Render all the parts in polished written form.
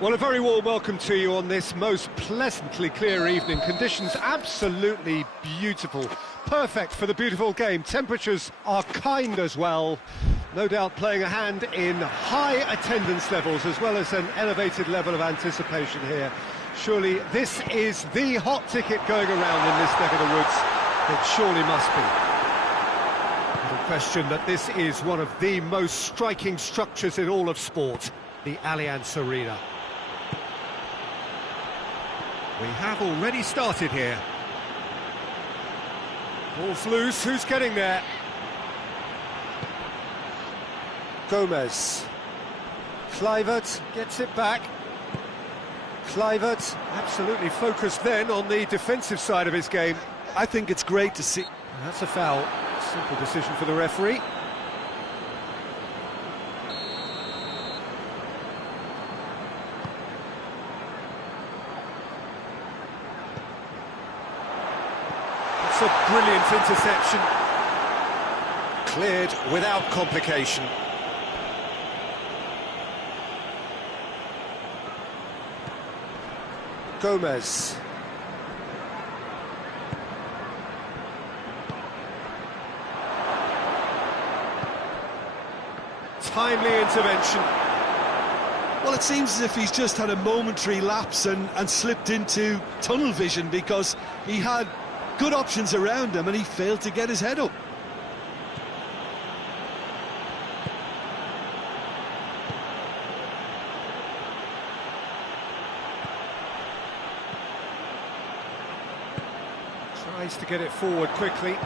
Well, a very warm welcome to you on this most pleasantly clear evening. Conditions absolutely beautiful. Perfect for the beautiful game. Temperatures are kind as well. No doubt playing a hand in high attendance levels as well as an elevated level of anticipation here. Surely this is the hot ticket going around in this neck of the woods. It surely must be. No question that this is one of the most striking structures in all of sport, the Allianz Arena. We have already started here. Ball's loose, who's getting there? Gomez. Kluivert gets it back. Kluivert absolutely focused then on the defensive side of his game. I think it's great to see. That's a foul. Simple decision for the referee. That's a brilliant interception. Cleared without complication. Gomez. Timely intervention. Well, it seems as if he's just had a momentary lapse and slipped into tunnel vision because he had good options around him and he failed to get his head up. Tries to get it forward quickly.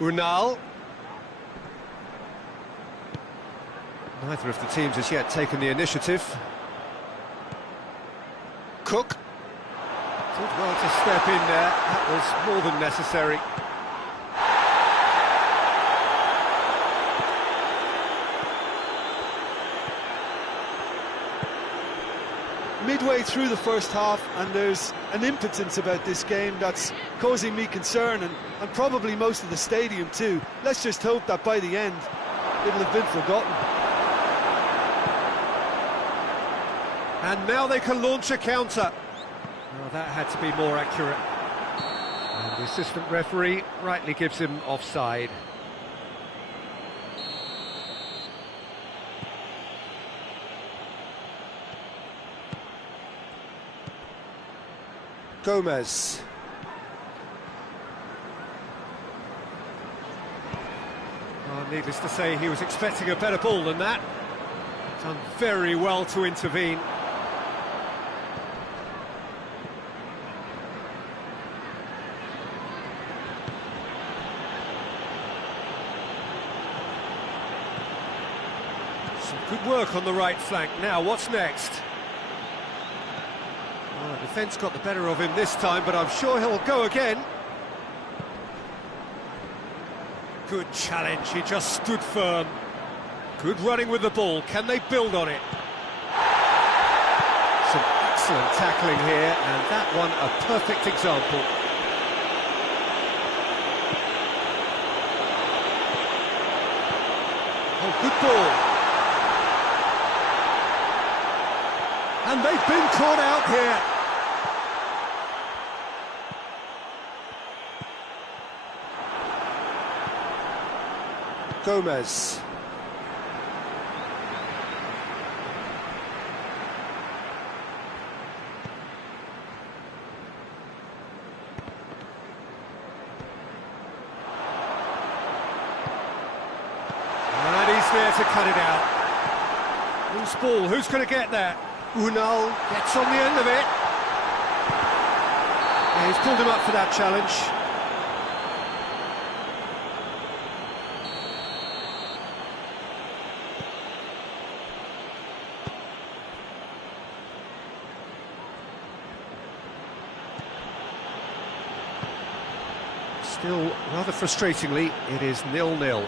Unal. Neither of the teams has yet taken the initiative. Cook. Did well to step in there. That was more than necessary. Midway through the first half, and there's an impotence about this game that's causing me concern, and probably most of the stadium too. Let's just hope that by the end it'll have been forgotten. And now they can launch a counter. Well, that had to be more accurate. And the assistant referee rightly gives him offside. Gomez. Well, needless to say, he was expecting a better ball than that. Done very well to intervene. Some good work on the right flank. Now, what's next? Well, the defence got the better of him this time, but I'm sure he'll go again. Good challenge, he just stood firm. Good running with the ball, can they build on it? Some excellent tackling here, and that one a perfect example. Oh, good ball. And they've been caught out here. Gomez. And he's there to cut it out. Loose ball, who's going to get there? Unal gets on the end of it. Yeah, he's pulled him up for that challenge. Still, rather frustratingly, it is 0-0.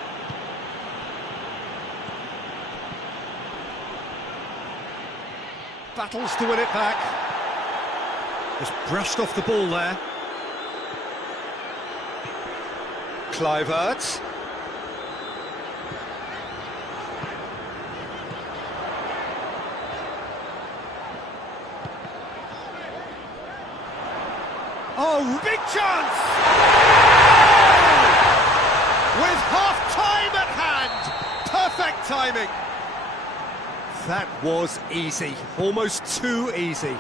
Battles to win it back. Just brushed off the ball there. Kluivert. Oh, big chance! With half-time at hand! Perfect timing! That was easy, almost too easy.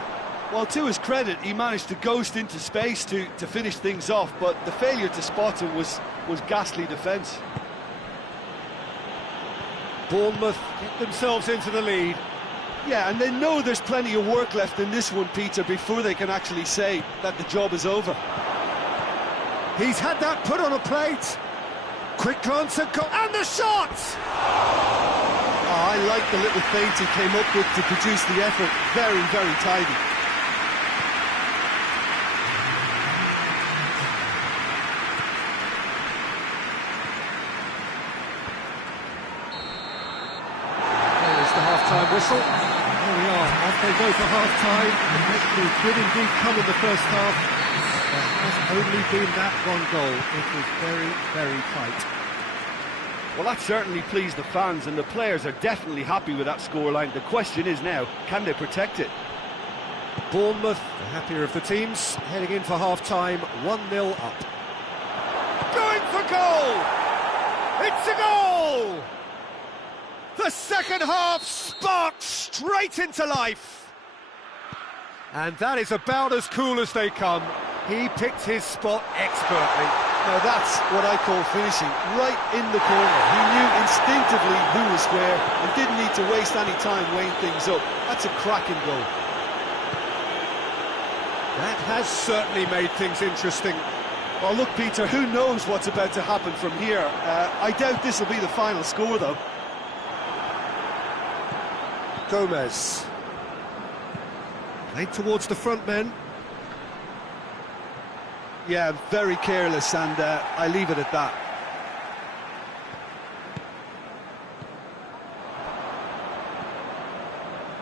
Well, to his credit, he managed to ghost into space to finish things off, but the failure to spot him was ghastly defence. Bournemouth get themselves into the lead. Yeah, and they know there's plenty of work left in this one, Peter, before they can actually say that the job is over. He's had that put on a plate. Quick glance at goal, and the shot! Oh, I like the little feint he came up with to produce the effort. Very, very tidy. There's the half-time whistle. Here we are, off they go for half-time. The victory did indeed come in the first half. There has only been that one goal. It was very, very tight. Well, that certainly pleased the fans, and the players are definitely happy with that scoreline. The question is now, can they protect it? Bournemouth, the happier of the teams, heading in for half-time, 1-0 up. Going for goal! It's a goal! The second half sparked straight into life. And that is about as cool as they come. He picked his spot expertly. Now that's what I call finishing, right in the corner. He knew instinctively who was where and didn't need to waste any time weighing things up. That's a cracking goal. That has certainly made things interesting. Well, look, Peter, who knows what's about to happen from here? I doubt this will be the final score, though. Gomez. Played towards the front men. Yeah, very careless, and I leave it at that.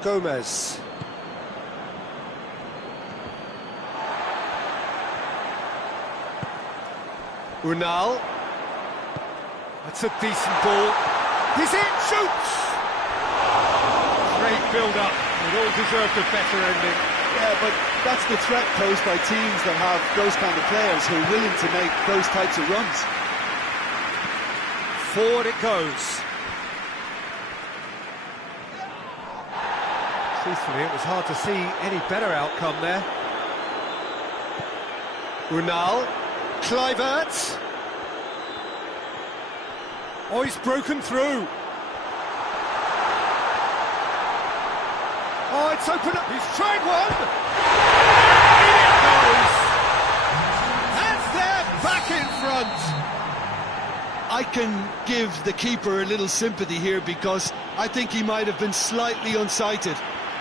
Gomez. Unal. That's a decent ball. He's in, shoots! Great build-up. It all deserved a better ending. Yeah, but that's the threat posed by teams that have those kind of players who are willing to make those types of runs. Forward it goes. Truthfully, it was hard to see any better outcome there. Unal. Kluivert. Oh, he's broken through. Oh, it's open up. He's tried one. In it goes. And they're back in front. I can give the keeper a little sympathy here because I think he might have been slightly unsighted.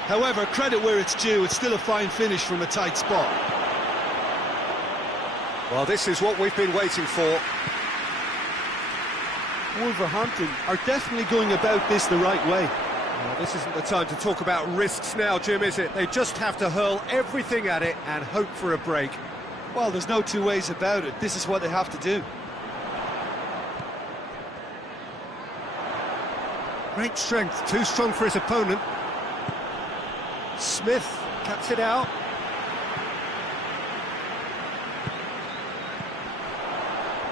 However, credit where it's due, it's still a fine finish from a tight spot. Well, this is what we've been waiting for. Wolverhampton are definitely going about this the right way. Well, this isn't the time to talk about risks now, Jim, is it? They just have to hurl everything at it and hope for a break. Well, there's no two ways about it. This is what they have to do. Great strength, too strong for his opponent. Smith cuts it out.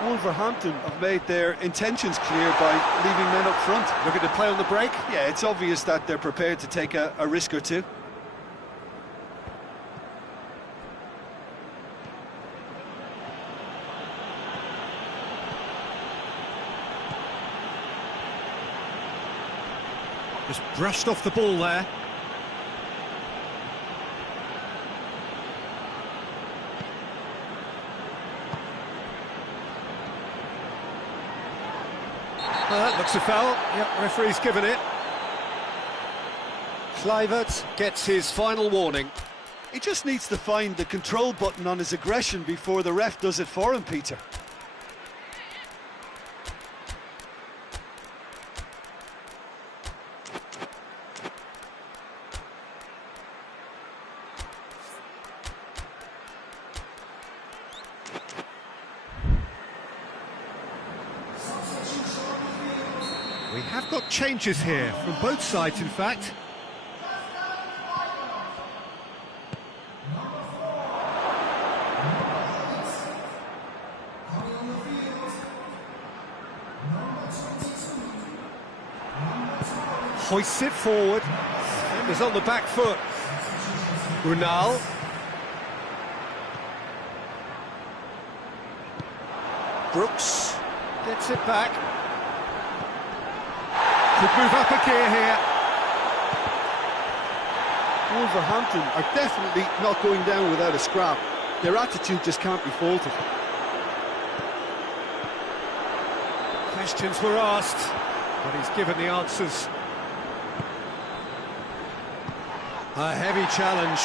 Wolverhampton have made their intentions clear by leaving men up front. Looking to play on the break? Yeah, it's obvious that they're prepared to take a risk or two. Just brushed off the ball there. That looks a foul. Yep, referee's given it. Kluivert gets his final warning. He just needs to find the control button on his aggression before the ref does it for him, Peter. We have got changes here, from both sides in fact. hoists it forward. Defenders on the back foot. Brunel. Brooks gets it back. Could move up a gear here. Wolverhampton are definitely not going down without a scrap. Their attitude just can't be faulted. Questions were asked, but he's given the answers. A heavy challenge.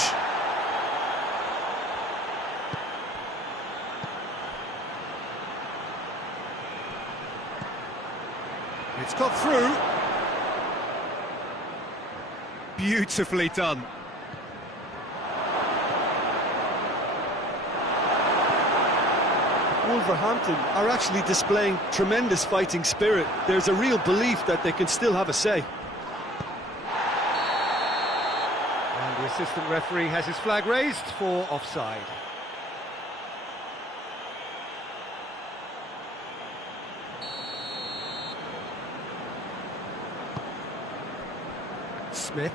It's got through. Beautifully done. Wolverhampton are actually displaying tremendous fighting spirit. There's a real belief that they can still have a say. And the assistant referee has his flag raised for offside. Smith.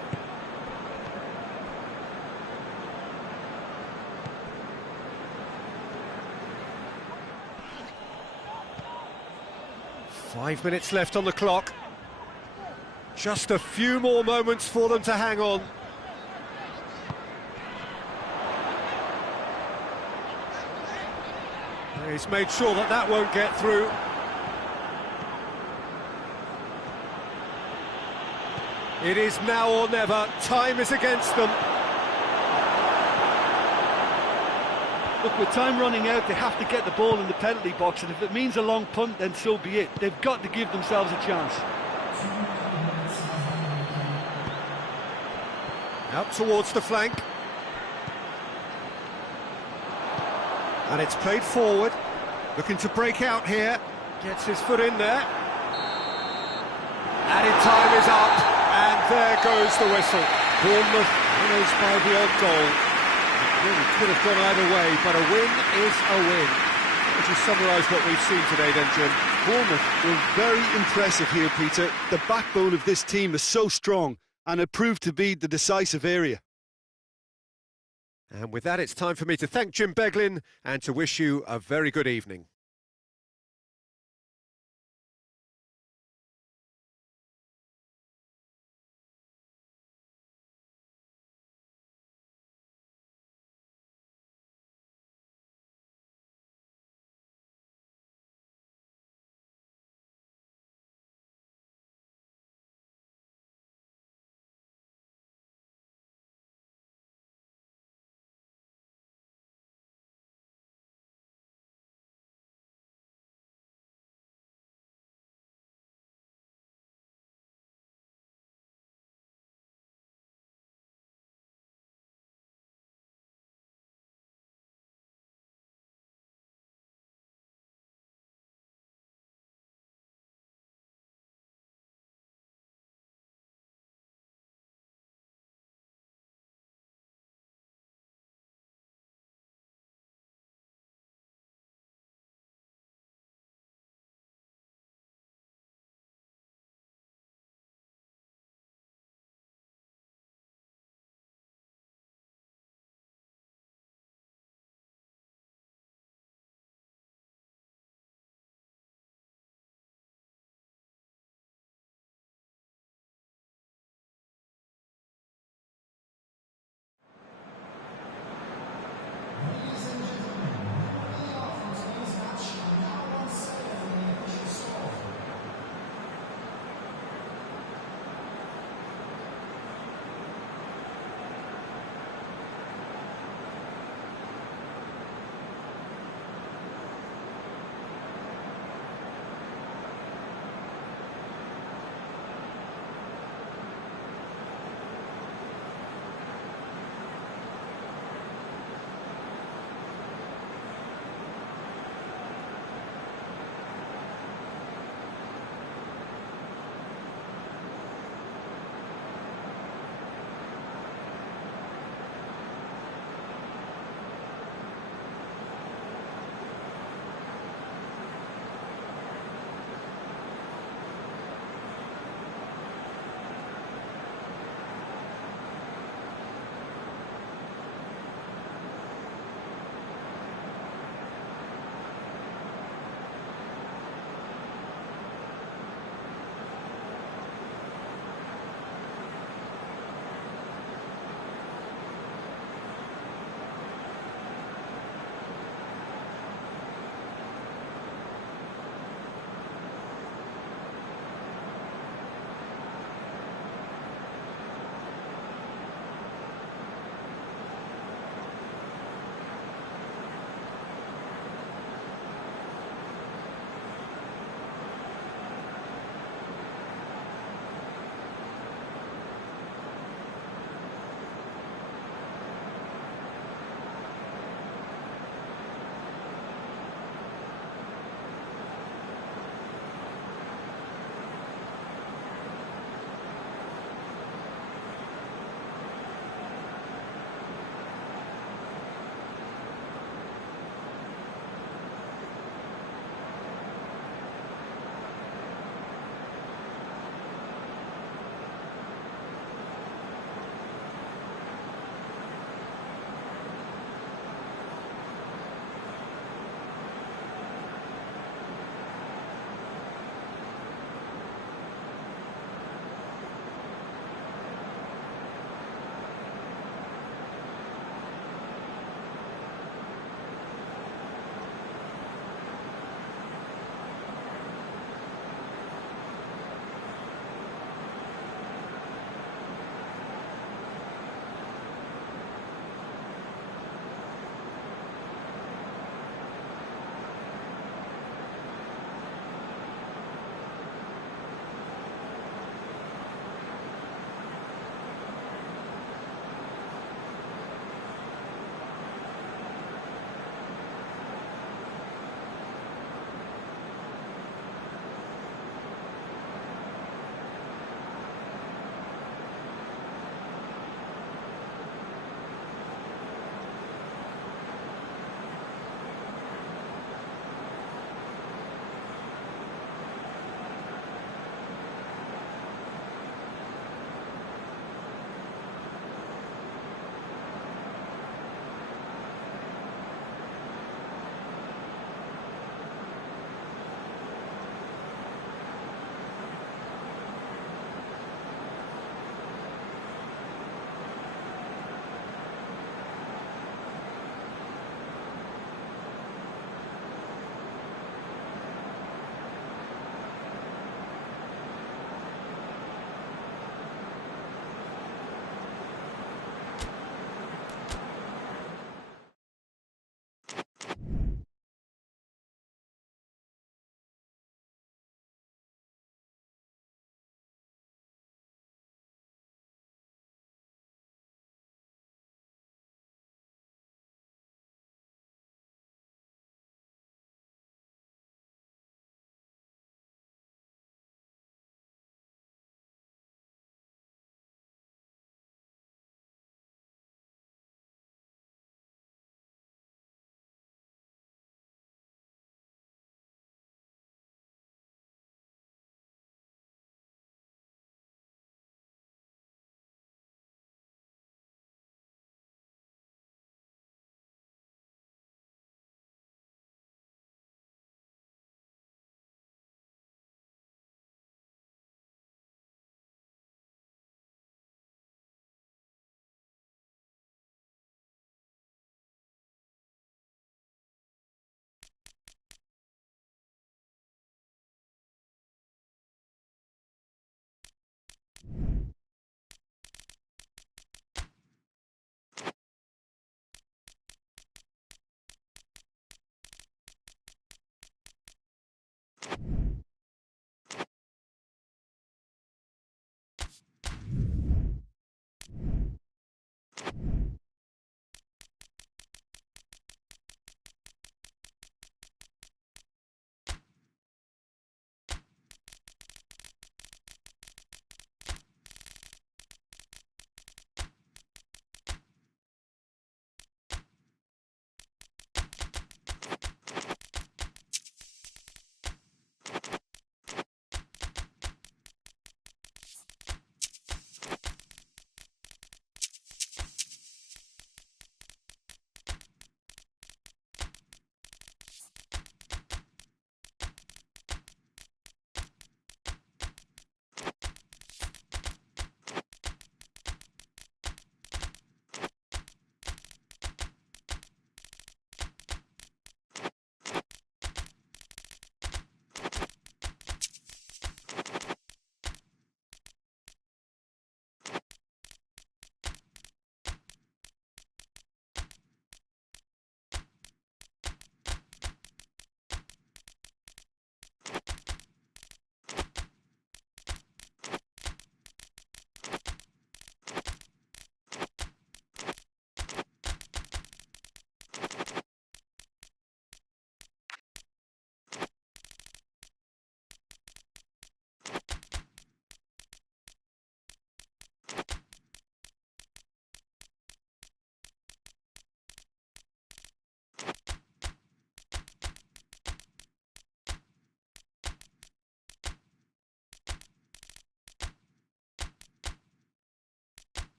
Five minutes left on the clock. Just a few more moments for them to hang on. He's made sure that that won't get through. It is now or never. Time is against them. Look, with time running out, they have to get the ball in the penalty box, and if it means a long punt, then so be it. They've got to give themselves a chance. Out towards the flank. And it's played forward. Looking to break out here. Gets his foot in there. Added time is up. And there goes the whistle. Bournemouth winners by the odd goal. It really could have gone either way, but a win is a win. Would you summarise what we've seen today then, Jim? Bournemouth were very impressive here, Peter. The backbone of this team is so strong, and it proved to be the decisive area. And with that, it's time for me to thank Jim Beglin and to wish you a very good evening.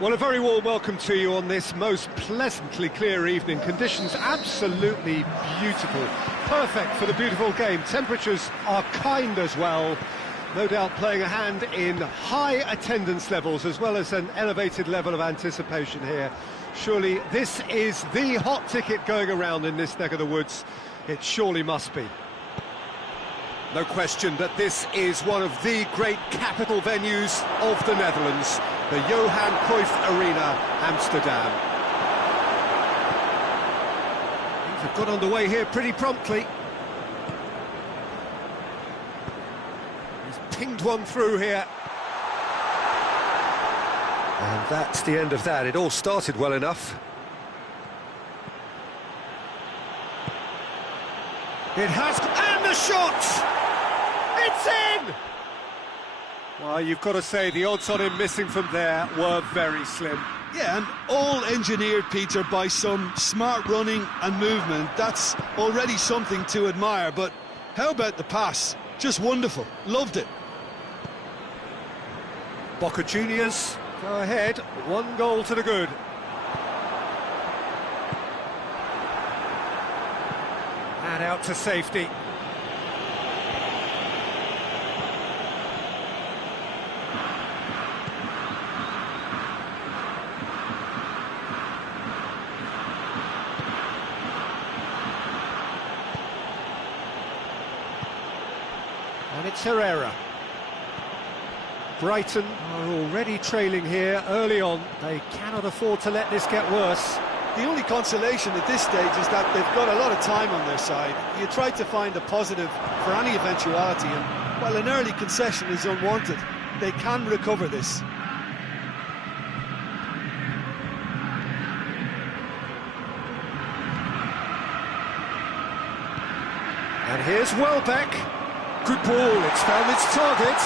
Well, a very warm welcome to you on this most pleasantly clear evening. Conditions absolutely beautiful. Perfect for the beautiful game. Temperatures are kind as well. No doubt playing a hand in high attendance levels as well as an elevated level of anticipation here. Surely this is the hot ticket going around in this neck of the woods. It surely must be. No question that this is one of the great capital venues of the Netherlands, the Johan Cruyff Arena, Amsterdam. Things have got underway here pretty promptly. He's pinged one through here. And that's the end of that. It all started well enough. It has, and the shot! It's in! Well, you've got to say the odds on him missing from there were very slim. Yeah, and all engineered, Peter, by some smart running and movement. That's already something to admire, but how about the pass? Just wonderful. Loved it. Boca Juniors go ahead, 1 goal to the good. And out to safety. And it's Herrera. Brighton are already trailing here early on. They cannot afford to let this get worse. The only consolation at this stage is that they've got a lot of time on their side. You try to find a positive for any eventuality, and while an early concession is unwanted, they can recover this. And here's Welbeck. Good ball, it's found its target.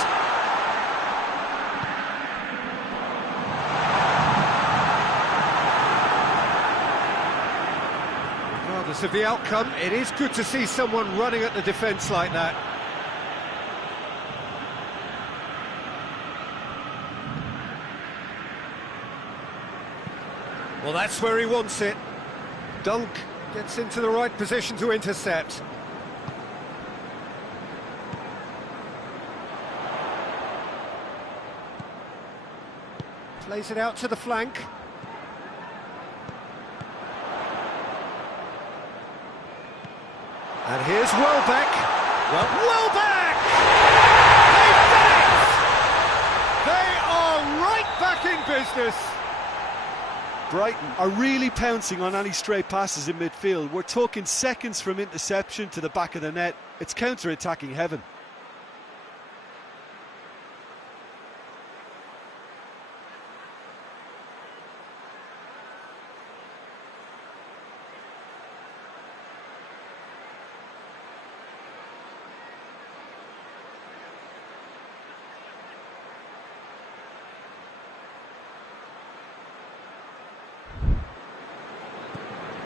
Regardless of the outcome, it is good to see someone running at the defence like that. Well, that's where he wants it. Dunk gets into the right position to intercept. Plays it out to the flank. And here's Welbeck. Well, Welbeck! They've done it! They are right back in business. Brighton are really pouncing on any stray passes in midfield. We're talking seconds from interception to the back of the net. It's counter-attacking heaven.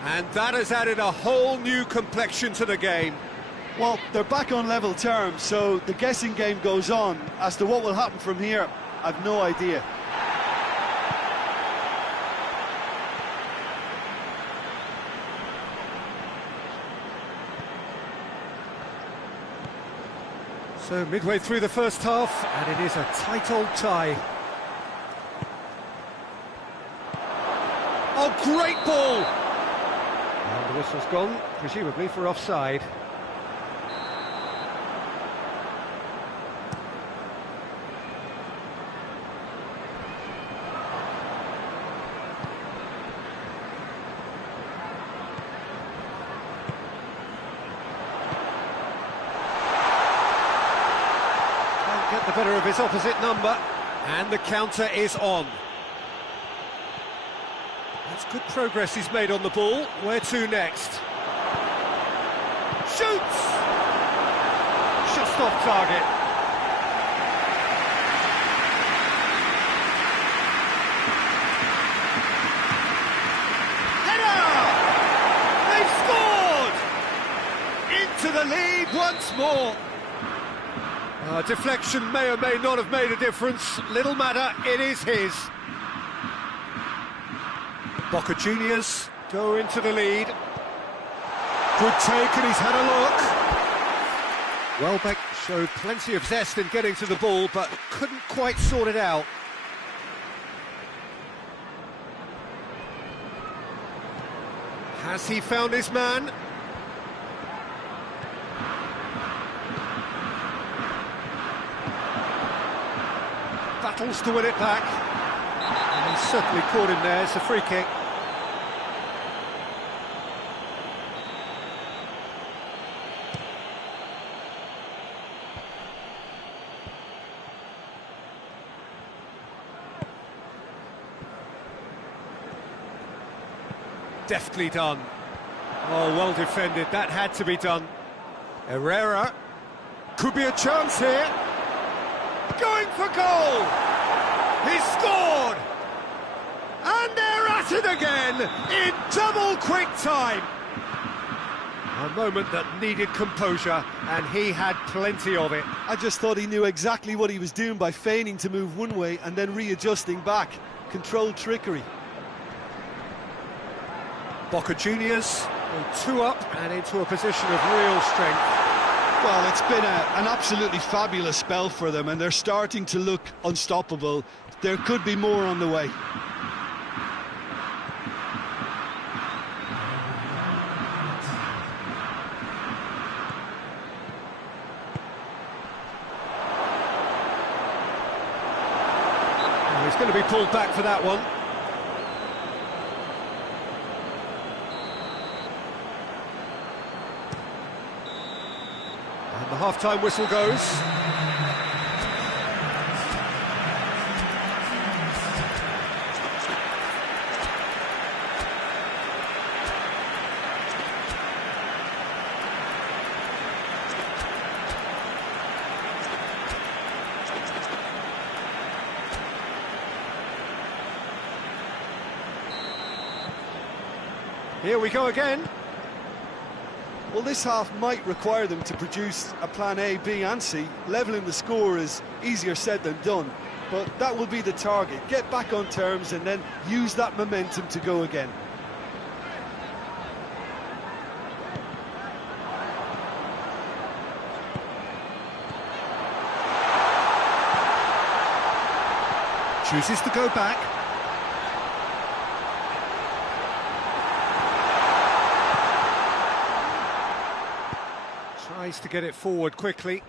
And that has added a whole new complexion to the game. Well, they're back on level terms, so the guessing game goes on. As to what will happen from here, I've no idea. So midway through the first half, and it is a tight old tie. Oh, great ball! And the whistle's gone, presumably for offside. Can't get the better of his opposite number, and the counter is on. That's good progress he's made on the ball. Where to next? Shoots! Just off target. Header! They've scored! Into the lead once more. Deflection may or may not have made a difference. Little matter, it is his. Boca Juniors go into the lead. Good take, and he's had a look. Welbeck showed plenty of zest in getting to the ball, but couldn't quite sort it out. Has he found his man? Battles to win it back. And he's certainly caught him there. It's a free kick. Deftly done. Oh, well defended. That had to be done. Herrera. Could be a chance here. Going for goal! He scored! And they're at it again in double quick time. A moment that needed composure, and he had plenty of it. I just thought he knew exactly what he was doing by feigning to move one way and then readjusting back. Controlled trickery. Boca Juniors go 2 up and into a position of real strength. Well, it's been an absolutely fabulous spell for them, and they're starting to look unstoppable. There could be more on the way. He's going to be pulled back for that one. And the half-time whistle goes. Here we go again. Well, this half might require them to produce a plan A, B and C. Levelling the score is easier said than done, but that will be the target. Get back on terms and then use that momentum to go again. Chooses to go back. Tries to get it forward quickly.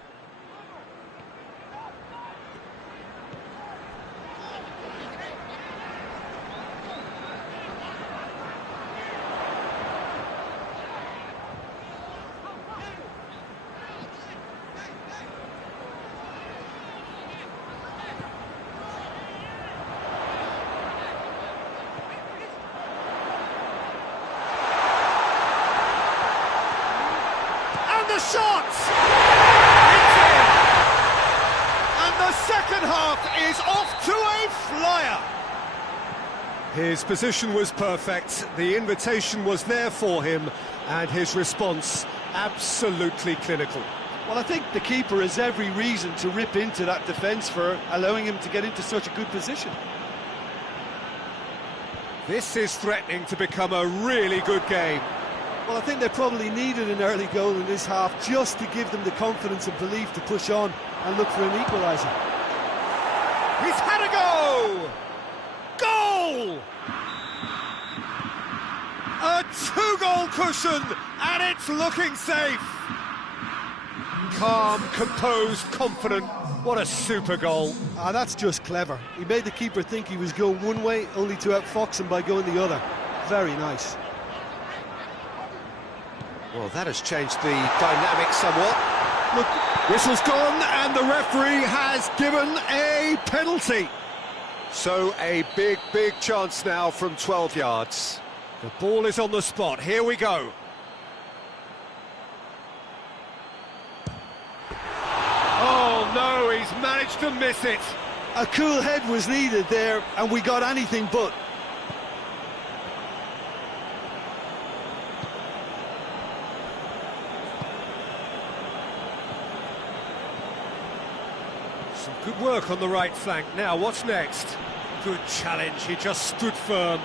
The shot! It's in! And the second half is off to a flyer! His position was perfect, the invitation was there for him, and his response absolutely clinical. Well, I think the keeper has every reason to rip into that defence for allowing him to get into such a good position. This is threatening to become a really good game. Well, I think they probably needed an early goal in this half just to give them the confidence and belief to push on and look for an equaliser. He's had a go! Goal! A 2-goal cushion, and it's looking safe. Calm, composed, confident. What a super goal. Ah, that's just clever. He made the keeper think he was going one way, only to outfox him by going the other. Very nice. Well, that has changed the dynamic somewhat. Look, whistle's gone, and the referee has given a penalty. So a big, big chance now from 12 yards. The ball is on the spot. Here we go. Oh, no, he's managed to miss it. A cool head was needed there, and we got anything but. Some good work on the right flank. Now, what's next? Good challenge, he just stood firm.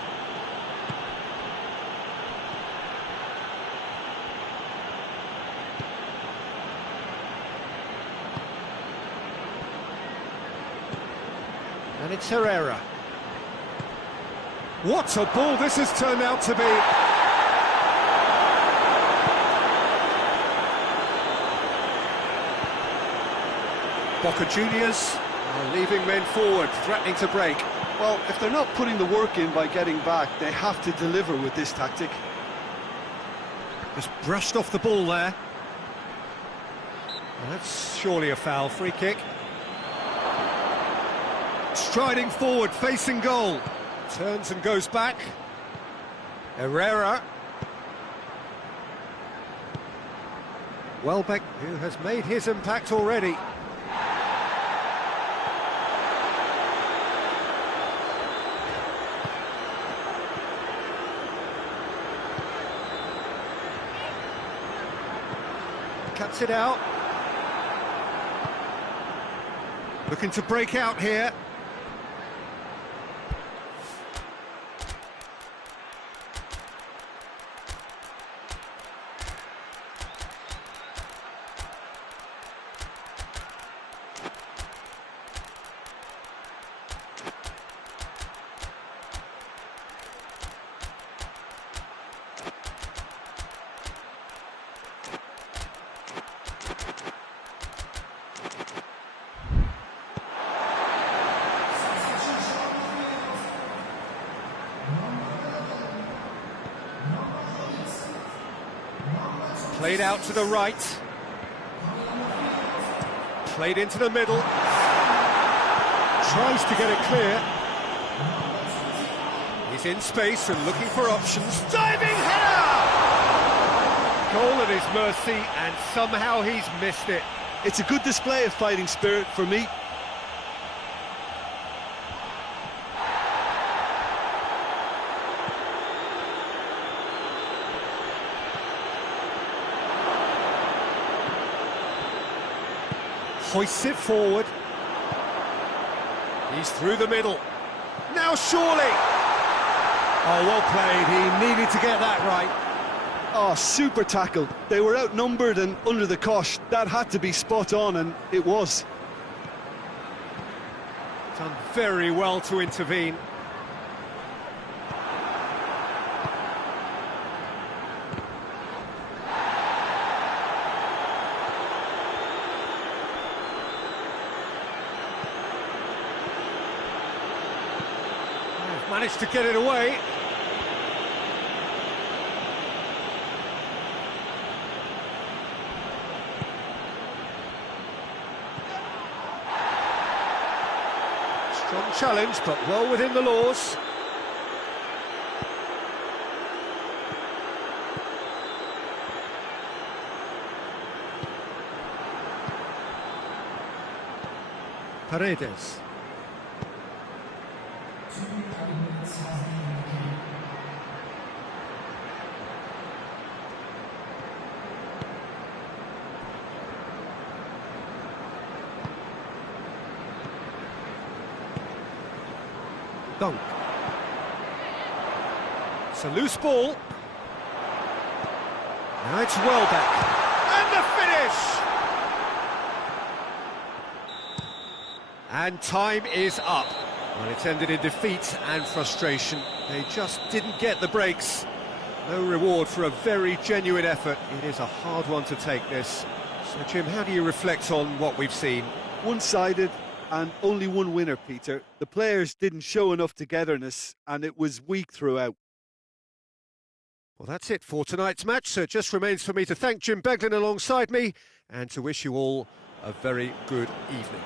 And it's Herrera. What a ball this has turned out to be! Boca Juniors are leaving men forward, threatening to break. Well, if they're not putting the work in by getting back, they have to deliver with this tactic. Just brushed off the ball there. Well, that's surely a foul. Free kick. Striding forward, facing goal. Turns and goes back. Herrera. Welbeck, who has made his impact already. Cuts it out. Looking to break out here. Played out to the right. Played into the middle. Tries to get it clear. He's in space and looking for options. Diving header! Goal at his mercy, and somehow he's missed it. It's a good display of fighting spirit for me. Hoists it forward. He's through the middle. Now surely! Oh, well played. He needed to get that right. Oh, super tackle. They were outnumbered and under the cosh. That had to be spot on, and it was. Done very well to intervene. Managed to get it away. Strong challenge, but well within the laws. Paredes. Dunk. It's a loose ball. Now it's Welbeck. And the finish! And time is up. Well, it's ended in defeat and frustration. They just didn't get the breaks. No reward for a very genuine effort. It is a hard one to take, this. So, Jim, how do you reflect on what we've seen? One-sided and only one winner, Peter. The players didn't show enough togetherness, and it was weak throughout. Well, that's it for tonight's match, so it just remains for me to thank Jim Beglin alongside me and to wish you all a very good evening.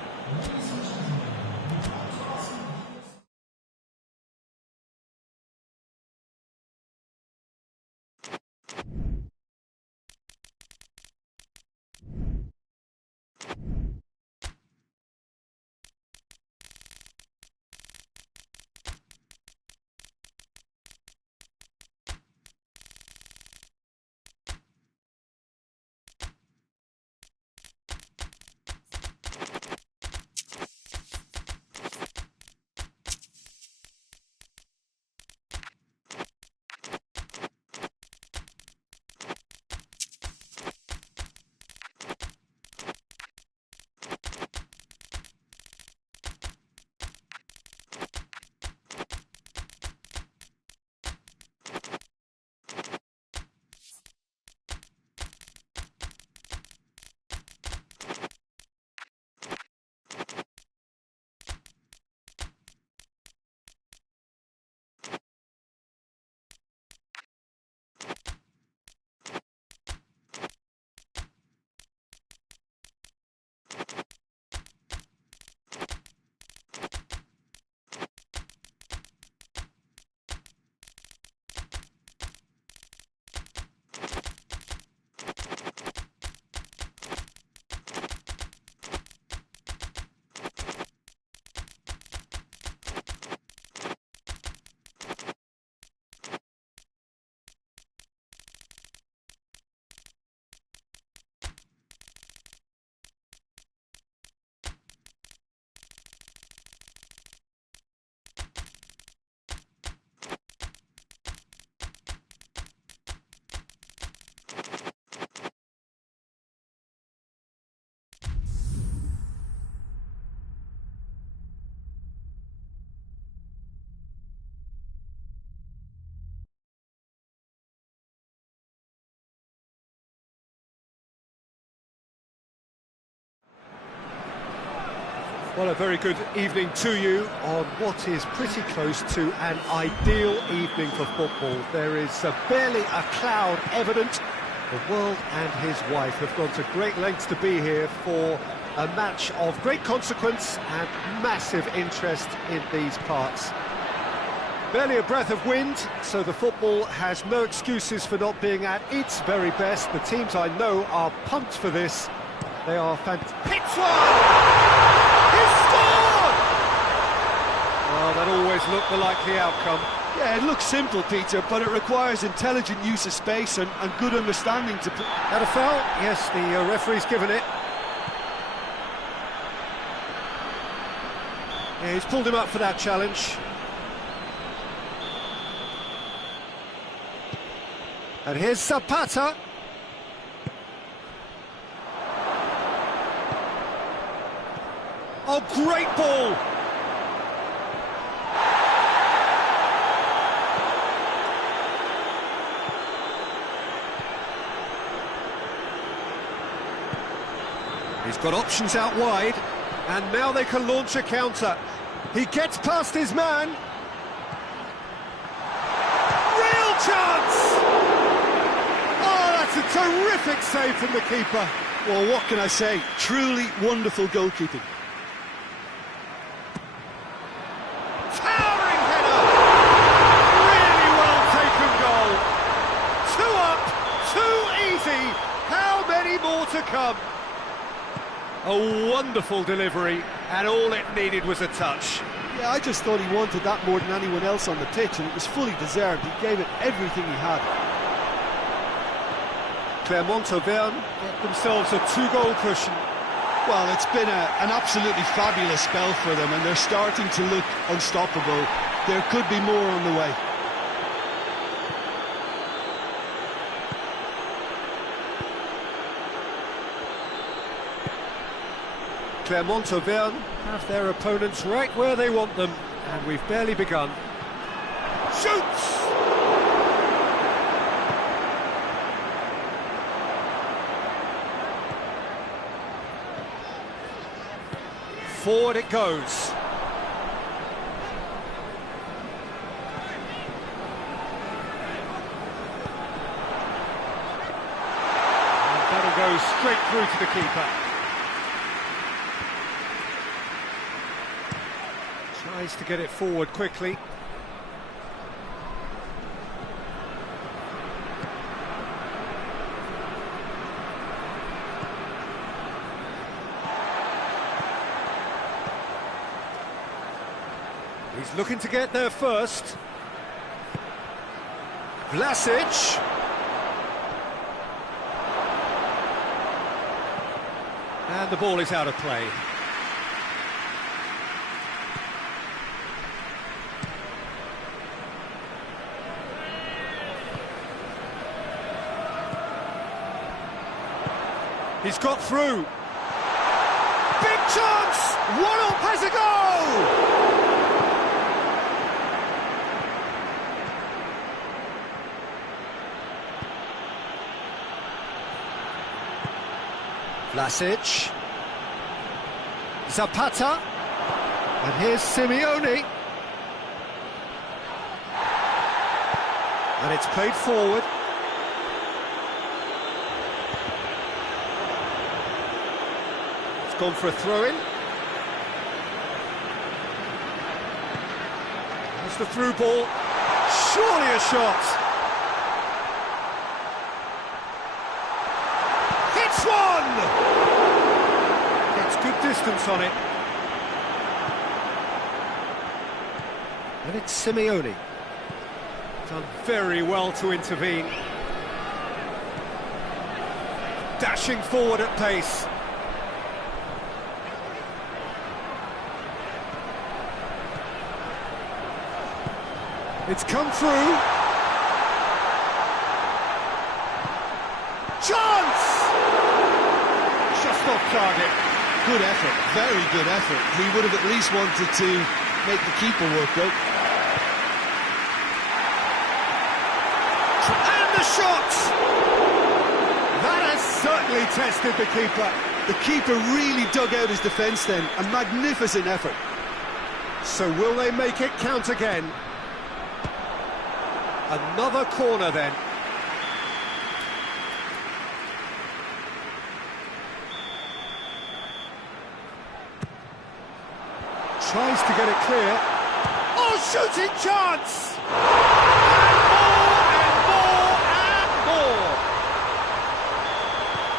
Well, a very good evening to you on what is pretty close to an ideal evening for football. There is barely a cloud evident. The world and his wife have gone to great lengths to be here for a match of great consequence and massive interest in these parts. Barely a breath of wind, so the football has no excuses for not being at its very best. The teams I know are pumped for this. They are fantastic. Hits one! He scored! Well, that always looked the likely outcome. Yeah, it looks simple, Peter, but it requires intelligent use of space and good understanding to... Had a foul? Yes, the referee's given it. Yeah, he's pulled him up for that challenge. And here's Zapata. Oh, great ball! He's got options out wide, and now they can launch a counter. He gets past his man. Real chance! Oh, that's a terrific save from the keeper. Well, what can I say? Truly wonderful goalkeeping. Towering header! Really well taken goal. 2 up, 2 easy. How many more to come? A wonderful delivery, and all it needed was a touch. Yeah, I just thought he wanted that more than anyone else on the pitch, and it was fully deserved. He gave it everything he had. Clermont-Auvergne get themselves a 2-goal cushion. Well, it's been an absolutely fabulous spell for them, and they're starting to look unstoppable. There could be more on the way. Clermont-Auvergne have their opponents right where they want them, and we've barely begun. Shoots! Forward it goes. And that'll go straight through to the keeper. Tries to get it forward quickly. He's looking to get there first. Vlasic. And the ball is out of play. He's got through. Big chance! 1-up has a goal! Vlasic. Zapata. And here's Simeone. And it's played forward. Gone for a throw-in. There's the through ball. Surely a shot. Hits one! Gets good distance on it. And it's Simeone. Done very well to intervene. Dashing forward at pace. It's come through. Chance! Just off target. Good effort, very good effort. He would have at least wanted to make the keeper work, though. And the shot! That has certainly tested the keeper. The keeper really dug out his defence then. A magnificent effort. So will they make it count again? Another corner then. Tries to get it clear. Oh, shooting chance!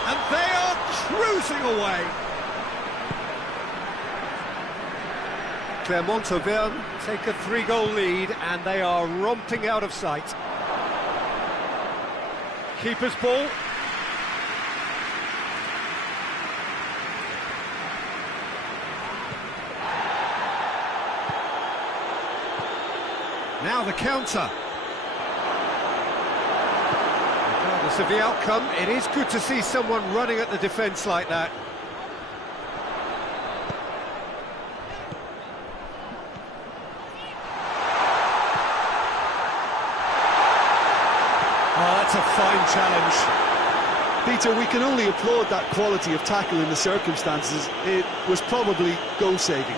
And they are cruising away. Clermont-Auvergne take a 3-goal lead and they are romping out of sight. Keeper's ball. Now the counter. Regardless of the outcome, it is good to see someone running at the defence like that. Oh, that's a fine challenge. Peter, we can only applaud that quality of tackle in the circumstances. It was probably goal-saving.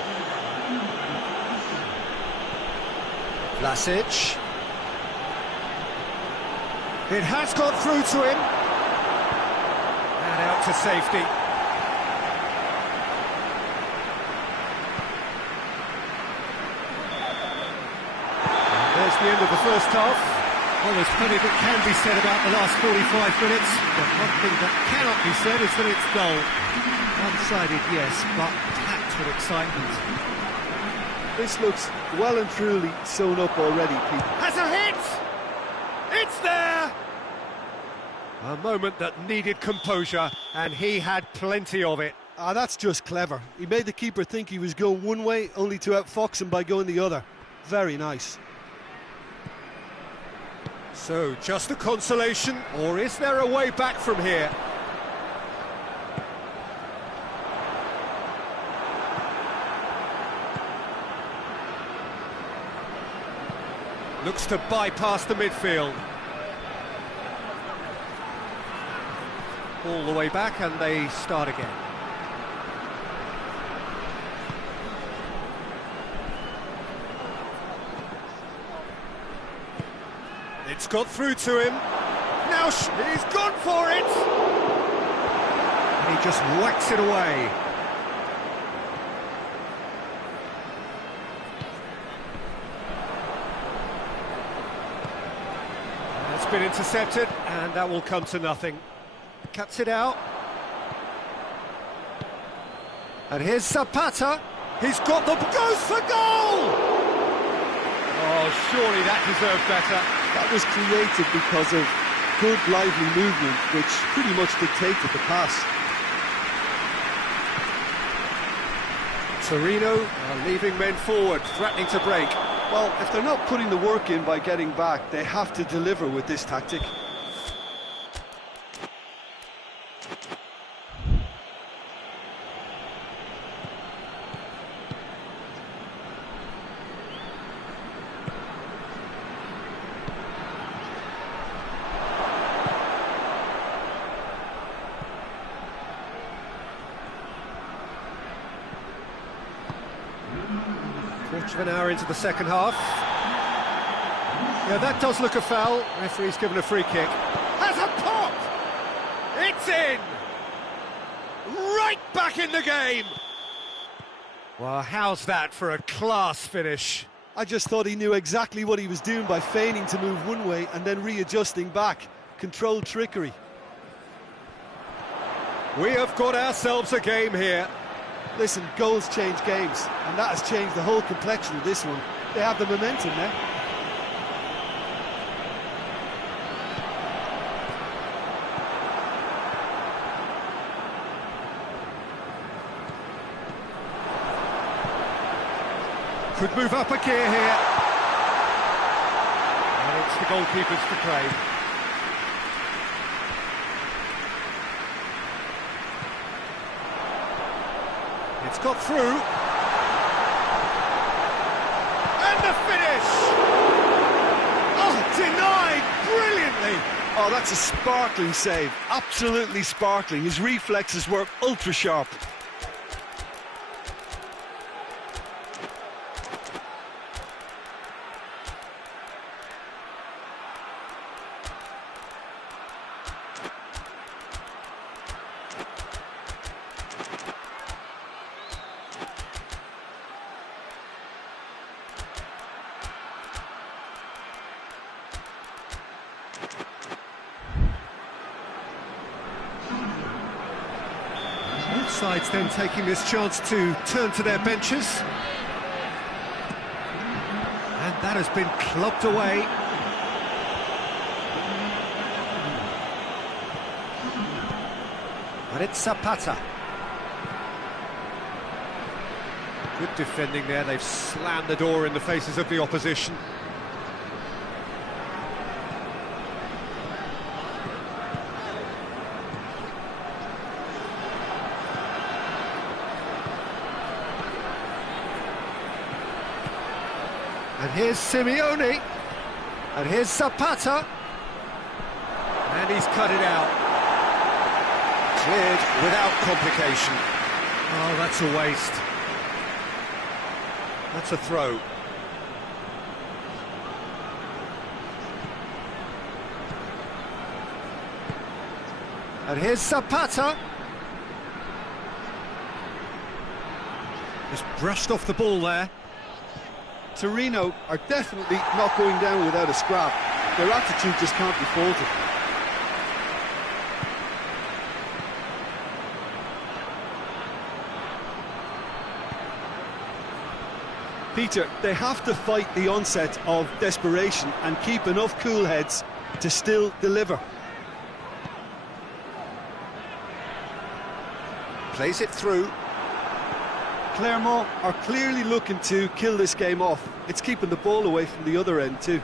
Vlasic. It has got through to him. And out to safety. And there's the end of the first half. Well, there's plenty that can be said about the last 45 minutes, but one thing that cannot be said is that it's dull. One-sided, yes, but packed with excitement. This looks well and truly sewn up already, Pete. Has a hit! It's there! A moment that needed composure, and he had plenty of it. Ah, that's just clever. He made the keeper think he was going one way, only to outfox him by going the other. Very nice. So, just a consolation, or is there a way back from here? Looks to bypass the midfield. All the way back, and they start again. It's got through to him. Now he's gone for it! And he just whacks it away. It's been intercepted, and that will come to nothing. Cuts it out. And here's Zapata. He's got the... goes for goal! Oh, surely that deserved better. That was created because of good, lively movement, which pretty much dictated the pass. Torino are leaving men forward, threatening to break. Well, if they're not putting the work in by getting back, they have to deliver with this tactic. Quarter of an hour into the second half. Yeah, that does look a foul. Referee's given a free kick. Has a pop! It's in! Right back in the game! Well, how's that for a class finish? I just thought he knew exactly what he was doing by feigning to move one way and then readjusting back. Controlled trickery. We have got ourselves a game here. Listen, goals change games, and that has changed the whole complexion of this one. They have the momentum now. Could move up a gear here. And it's the goalkeepers to claim. It's got through. And the finish! Oh, denied brilliantly! Oh, that's a sparkling save. Absolutely sparkling. His reflexes were ultra sharp. Both sides then taking this chance to turn to their benches. And that has been clubbed away. But it's Zapata. Good defending there, they've slammed the door in the faces of the opposition. And here's Simeone, and here's Zapata, and he's cut it out. Cleared without complication. Oh, that's a waste. That's a throw. And here's Zapata. Just brushed off the ball there. Torino are definitely not going down without a scrap. Their attitude just can't be faulted. Peter, they have to fight the onset of desperation and keep enough cool heads to still deliver. Plays it through. Clermont are clearly looking to kill this game off. It's keeping the ball away from the other end too.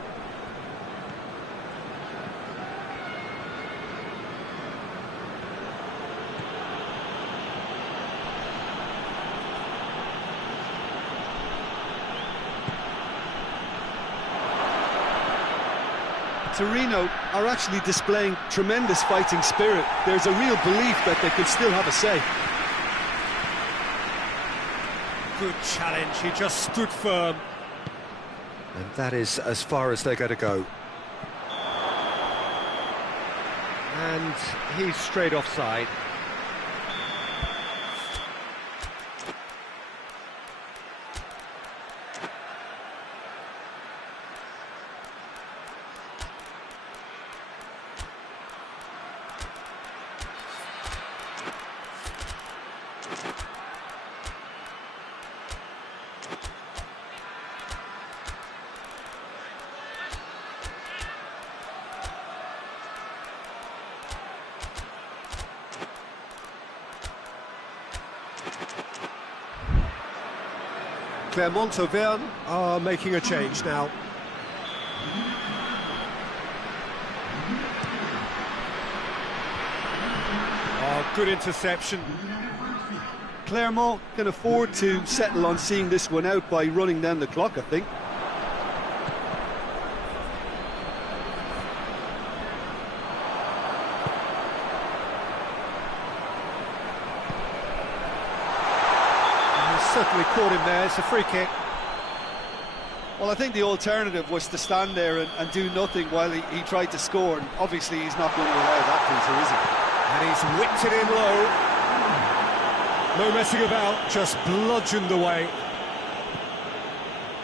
Torino are actually displaying tremendous fighting spirit. There's a real belief that they could still have a say. Good challenge, he just stood firm. And that is as far as they're going to go. And he's straight offside. Clermont-Auvergne are making a change now. Oh, good interception. Clermont can afford to settle on seeing this one out by running down the clock, I think. Certainly caught him there, it's a free kick. Well, I think the alternative was to stand there and do nothing while he tried to score, and obviously he's not going to allow that, Peter, is he? And he's whipped it in low. No messing about, just bludgeoned away.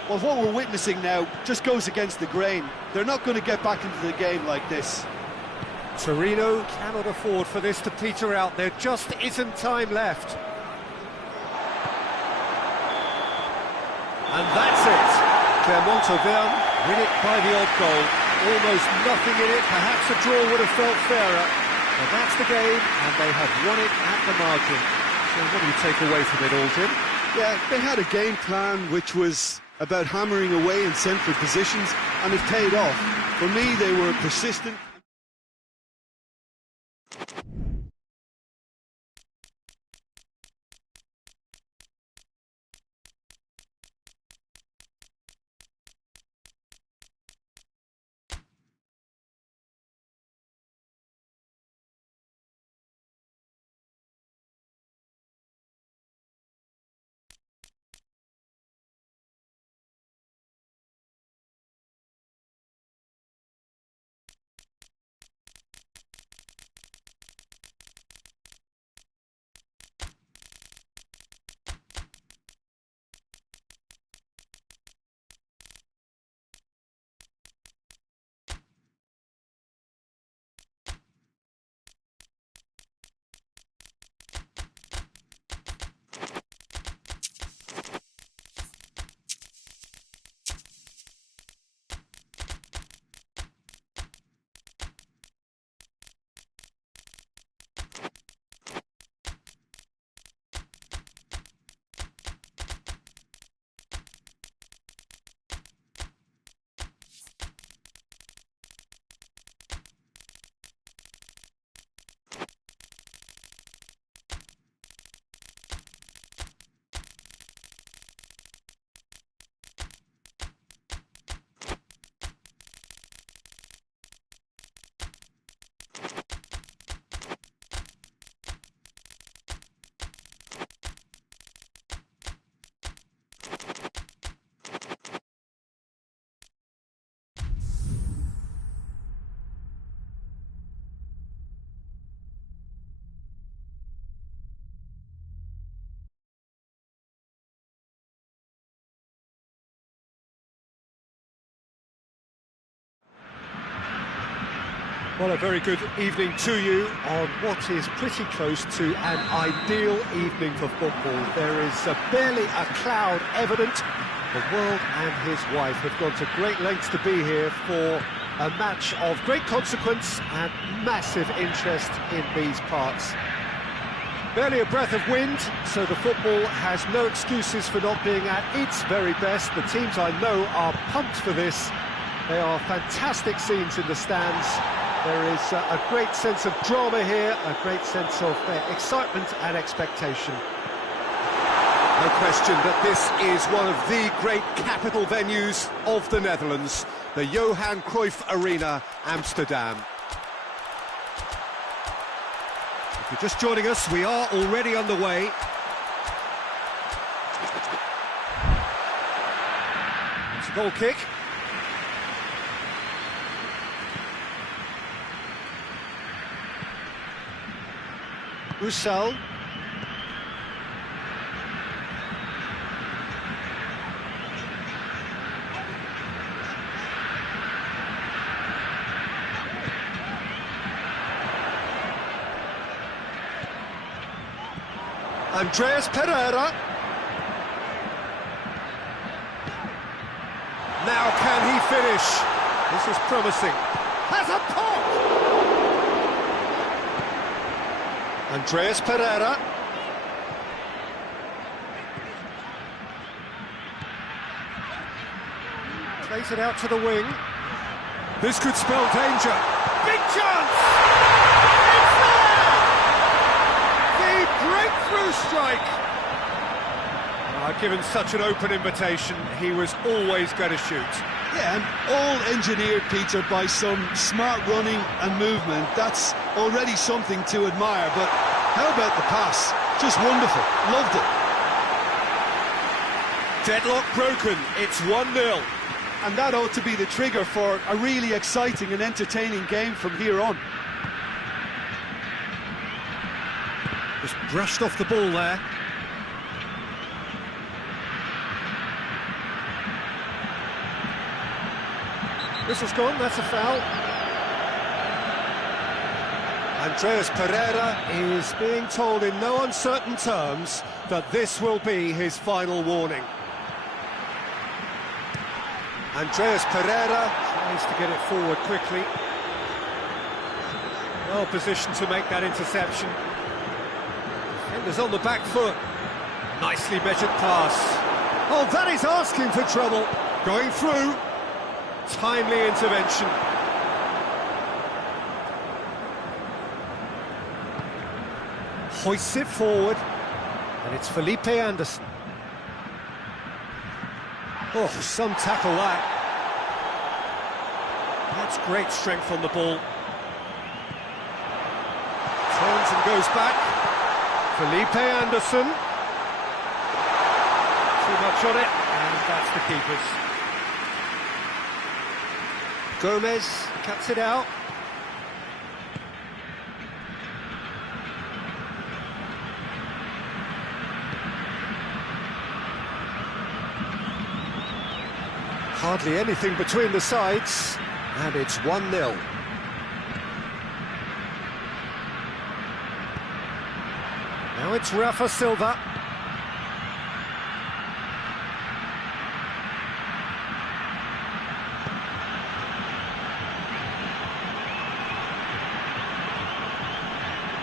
Well, what we're witnessing now just goes against the grain. They're not going to get back into the game like this. Torino cannot afford for this to peter out, there just isn't time left. And that's it. Clermont-Auvergne win it by the odd goal. Almost nothing in it. Perhaps a draw would have felt fairer. But that's the game, and they have won it at the margin. So what do you take away from it all, Jim? Yeah, they had a game plan which was about hammering away in central positions, and it paid off. For me, they were persistent. Well, a very good evening to you on what is pretty close to an ideal evening for football. There is barely a cloud evident. The world and his wife have gone to great lengths to be here for a match of great consequence and massive interest in these parts. Barely a breath of wind, so the football has no excuses for not being at its very best. The teams I know are pumped for this. They are fantastic scenes in the stands. There is a great sense of drama here, a great sense of excitement and expectation. No question that this is one of the great capital venues of the Netherlands, the Johan Cruyff Arena, Amsterdam. If you're just joining us, we are already underway. It's a goal kick. Roussel. Andreas Pereira. Now can he finish? This is promising. Has a pop! Andreas Pereira. Plays it out to the wing. This could spell danger. Big chance! It's there! The breakthrough strike! Given such an open invitation, he was always going to shoot. Yeah, and all engineered, Peter, by some smart running and movement. That's already something to admire, but how about the pass? Just wonderful. Loved it. Deadlock broken. It's 1-0. And that ought to be the trigger for a really exciting and entertaining game from here on. Just brushed off the ball there. Whistle's gone, that's a foul. Andreas Pereira is being told in no uncertain terms that this will be his final warning. Andreas Pereira tries to get it forward quickly. Well positioned to make that interception. Defender's on the back foot. Nicely measured pass. Oh, that is asking for trouble. Going through. Timely intervention. Hoists it forward, and it's Felipe Anderson. Oh, some tackle that. That's great strength on the ball. Turns and goes back. Felipe Anderson. Too much on it, and that's the keeper's. Gomez cuts it out. Hardly anything between the sides, and it's 1-0. Now it's Rafa Silva.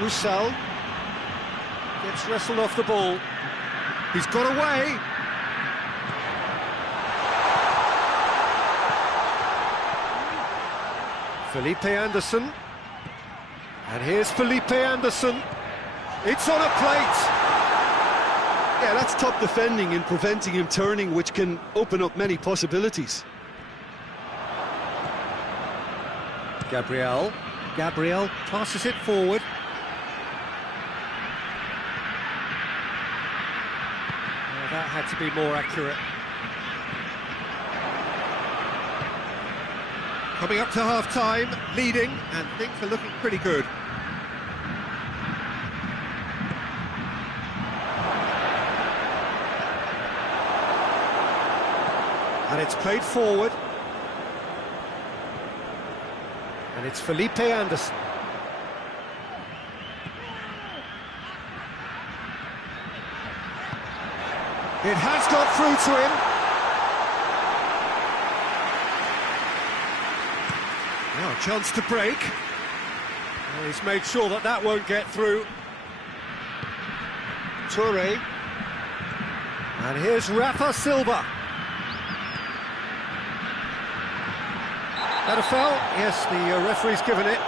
Roussel gets wrestled off the ball. He's got away. Felipe Anderson. And here's Felipe Anderson. It's on a plate. Yeah, that's top defending and preventing him turning, which can open up many possibilities. Gabriel passes it forward. That had to be more accurate. Coming up to half-time, leading, and things are looking pretty good. And it's played forward. And it's Felipe Anderson. It has got through to him. Now a chance to break. Well, he's made sure that that won't get through. Toure. And here's Rafa Silva. That a foul? Yes, the referee's given it.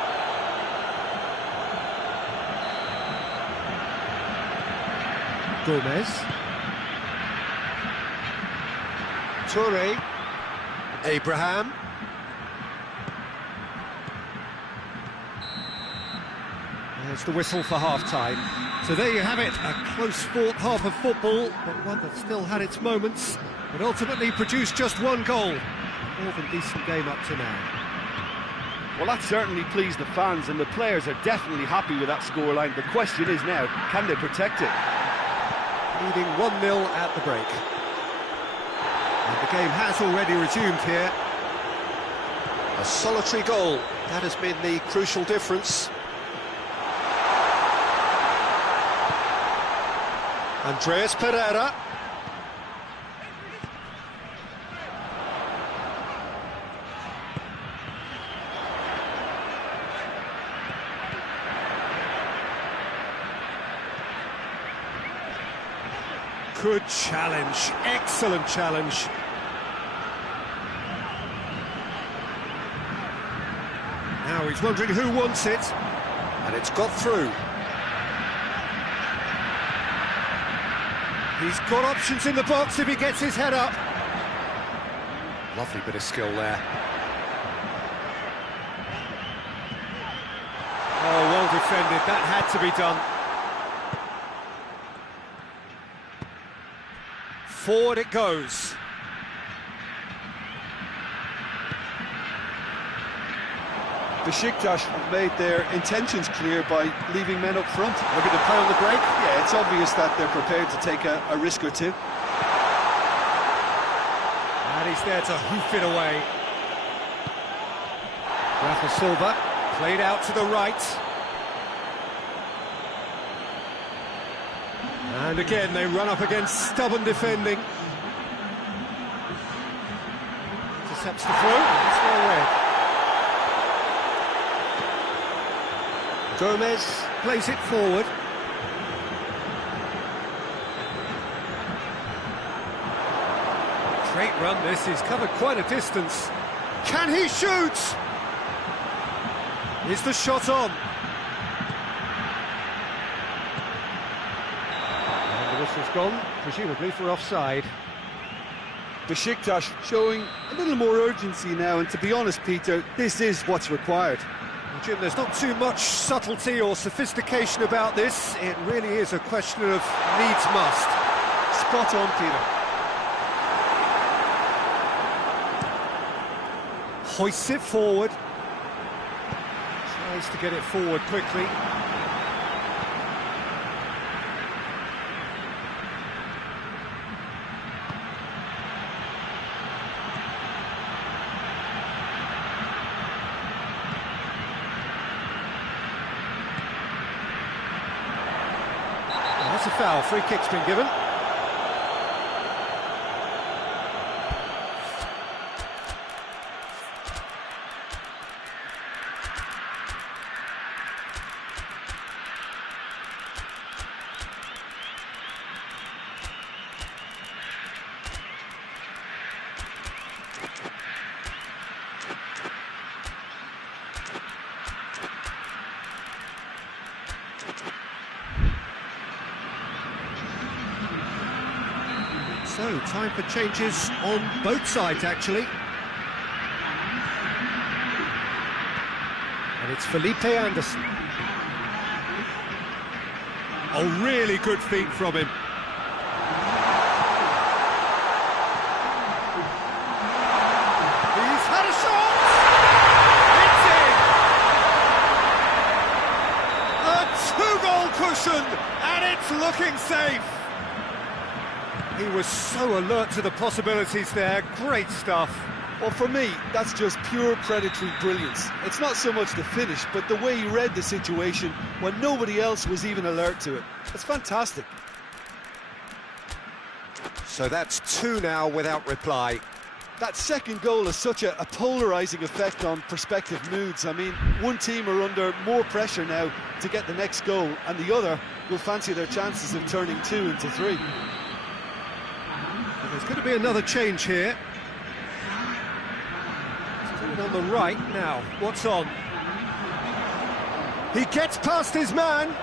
Gomez. Toure. Abraham. There's the whistle for half-time. So there you have it, a close-fought half of football, but one that still had its moments, but ultimately produced just one goal. A more than decent game up to now. Well, that certainly pleased the fans, and the players are definitely happy with that scoreline. The question is now, can they protect it? Leading 1-0 at the break. And the game has already resumed here. A solitary goal, that has been the crucial difference. Andreas Pereira. Good challenge, excellent challenge. Now he's wondering who wants it, and it's got through. He's got options in the box if he gets his head up. Lovely bit of skill there. Oh, well defended, that had to be done. Forward it goes. Besiktas have made their intentions clear by leaving men up front. Look at the play on the break. Yeah, it's obvious that they're prepared to take a risk or two. And he's there to hoof it away. Rafa Silva played out to the right. And again, they run up against stubborn defending. Intercepts the throw. It's well read. Gomez plays it forward. Great run this, he's covered quite a distance. Can he shoot? Is the shot on? And the whistle's gone, presumably for offside. Besiktas showing a little more urgency now, and to be honest, Peter, this is what's required. Jim, there's not too much subtlety or sophistication about this. It really is a question of needs must. Spot on, Peter. Hoists it forward. Tries to get it forward quickly. That's a foul. Free kick's been given. So, time for changes on both sides, actually. And it's Felipe Anderson. Oh, really good feet from him. He's had a shot! It's in! A two-goal cushion, and it's looking safe. He was so alert to the possibilities there, great stuff. Well, for me, that's just pure predatory brilliance. It's not so much the finish, but the way he read the situation when nobody else was even alert to it. It's fantastic. So that's 2 now without reply. That second goal has such a polarising effect on prospective moods. I mean, one team are under more pressure now to get the next goal, and the other will fancy their chances of turning 2 into 3. There's going to be another change here. Still on the right now. What's on? He gets past his man.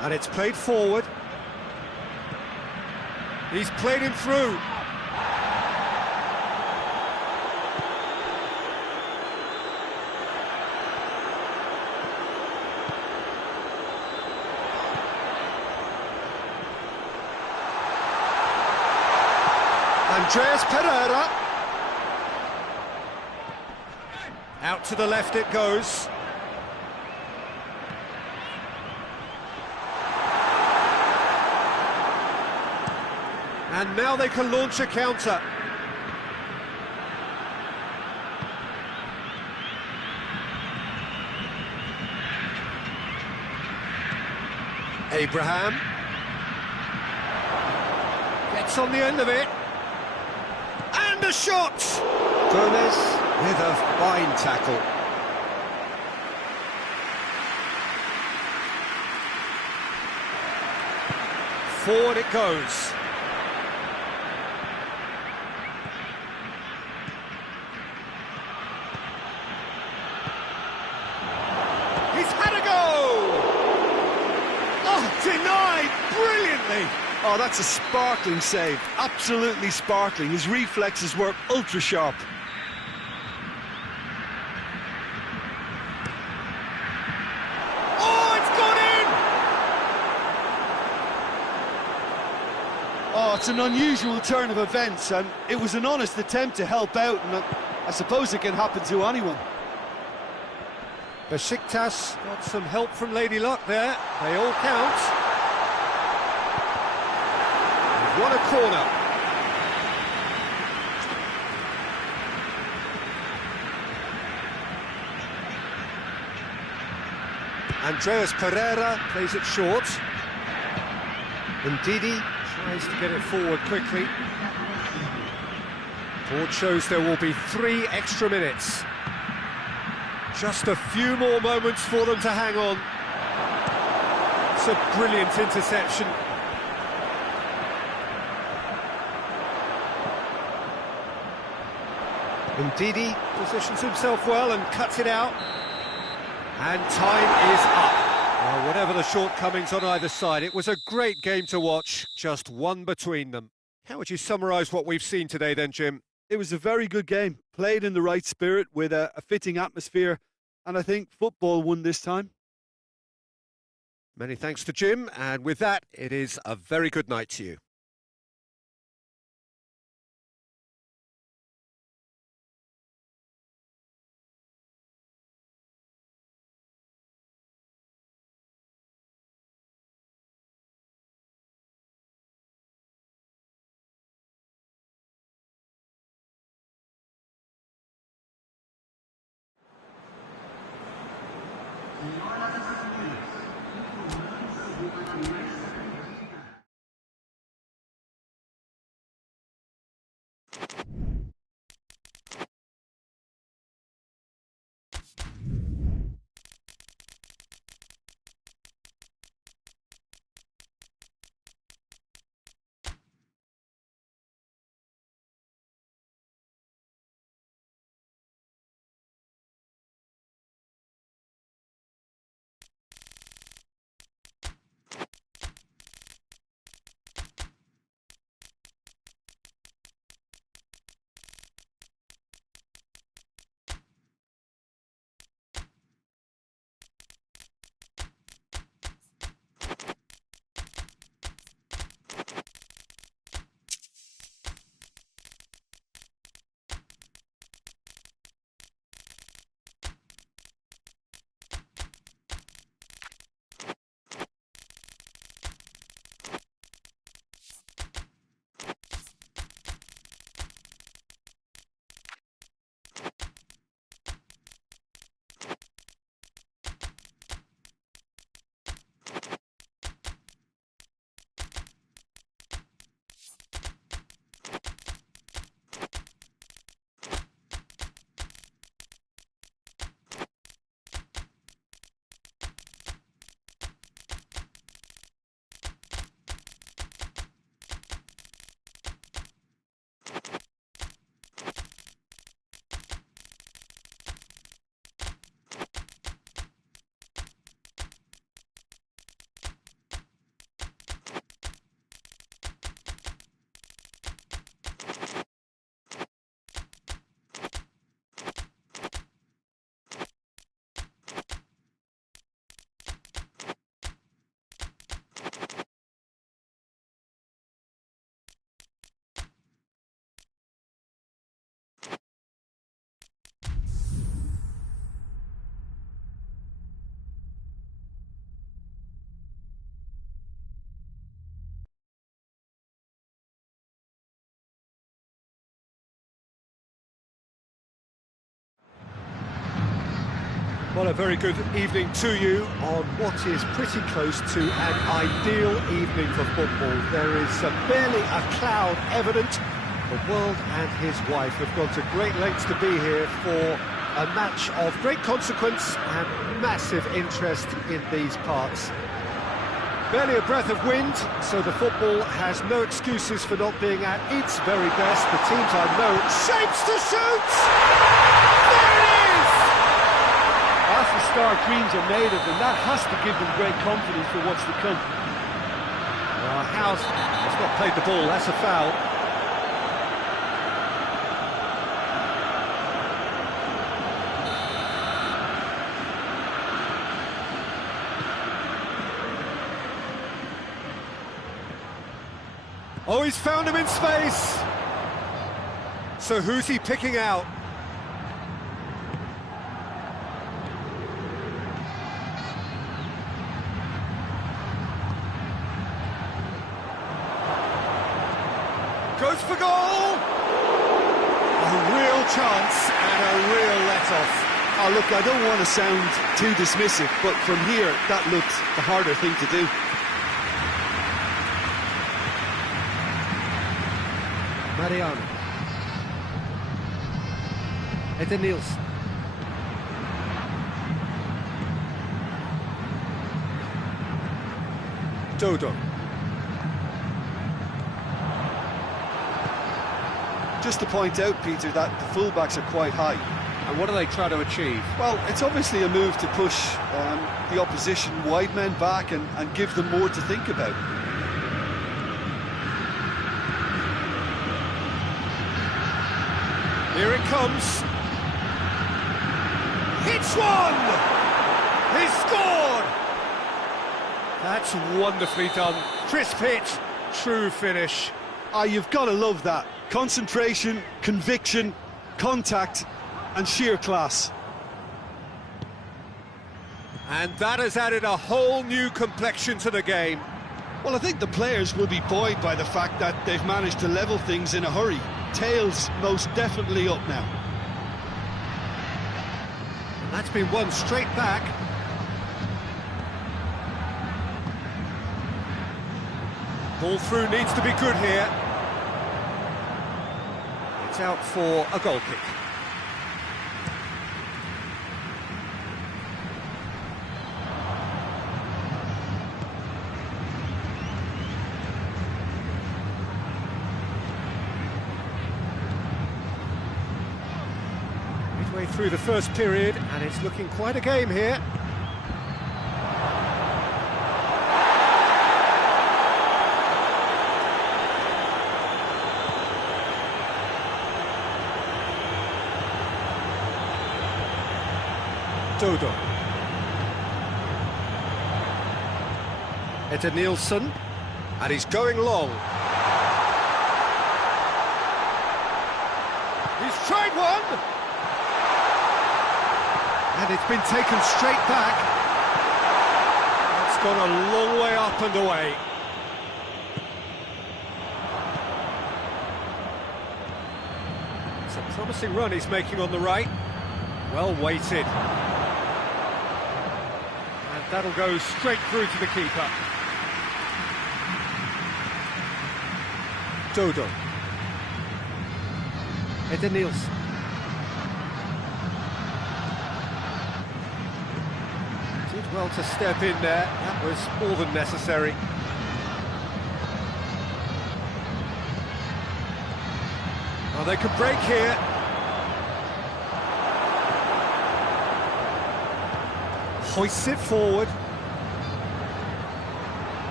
And it's played forward. He's played him through. Andreas Pereira. Out to the left it goes. And now they can launch a counter. Abraham gets on the end of it. And a shot! Gomez with a fine tackle. Forward it goes. He's had a go! Oh, denied brilliantly! Oh, that's a sparkling save. Absolutely sparkling. His reflexes were ultra sharp. Oh, it's gone in! Oh, it's an unusual turn of events, and it was an honest attempt to help out, and I suppose it can happen to anyone. Besiktas got some help from Lady Luck there. They all count. They've won a corner. Andreas Pereira plays it short. Ndidi tries to get it forward quickly. Board shows there will be 3 extra minutes. Just a few more moments for them to hang on. It's a brilliant interception. Ndidi positions himself well and cuts it out. And time is up. Well, whatever the shortcomings on either side, it was a great game to watch, just one between them. How would you summarise what we've seen today then, Jim? It was a very good game, played in the right spirit with a fitting atmosphere, and I think football won this time. Many thanks to Jim, and with that, it is a very good night to you. Well, a very good evening to you on what is pretty close to an ideal evening for football. There is barely a cloud evident. The world and his wife have gone to great lengths to be here for a match of great consequence and massive interest in these parts. Barely a breath of wind, so the football has no excuses for not being at its very best. The teams I know, shapes to shoot! There it is! That's the start dreams are made of, and that has to give them great confidence for what's to come. House has not played the ball, that's a foul. Oh, he's found him in space! So who's he picking out? Goes for goal! A real chance and a real let-off. Oh, look, I don't want to sound too dismissive, but from here, that looked the harder thing to do. Mariano. Eden Nielsen. Dodo. Just to point out, Peter, that the fullbacks are quite high. And what are they trying to achieve? Well, it's obviously a move to push the opposition wide men back and give them more to think about. Here it comes. Hits one! He scored! That's wonderfully done. Crisp hit, true finish. Ah, you've got to love that. Concentration, conviction, contact, and sheer class. And that has added a whole new complexion to the game. Well, I think the players will be buoyed by the fact that they've managed to level things in a hurry. Tails most definitely up now. And that's been won straight back. Ball through needs to be good here. It's out for a goal kick. Midway through the first period, and it's looking quite a game here. Dodo. Eden Nielsen, and he's going long. He's tried one! And it's been taken straight back. It's gone a long way up and away. It's a promising run he's making on the right. Well weighted. And that'll go straight through to the keeper. Dodo. Eden Nielsen. Did well to step in there. That was more than necessary. Well, they could break here. Hoists it forward.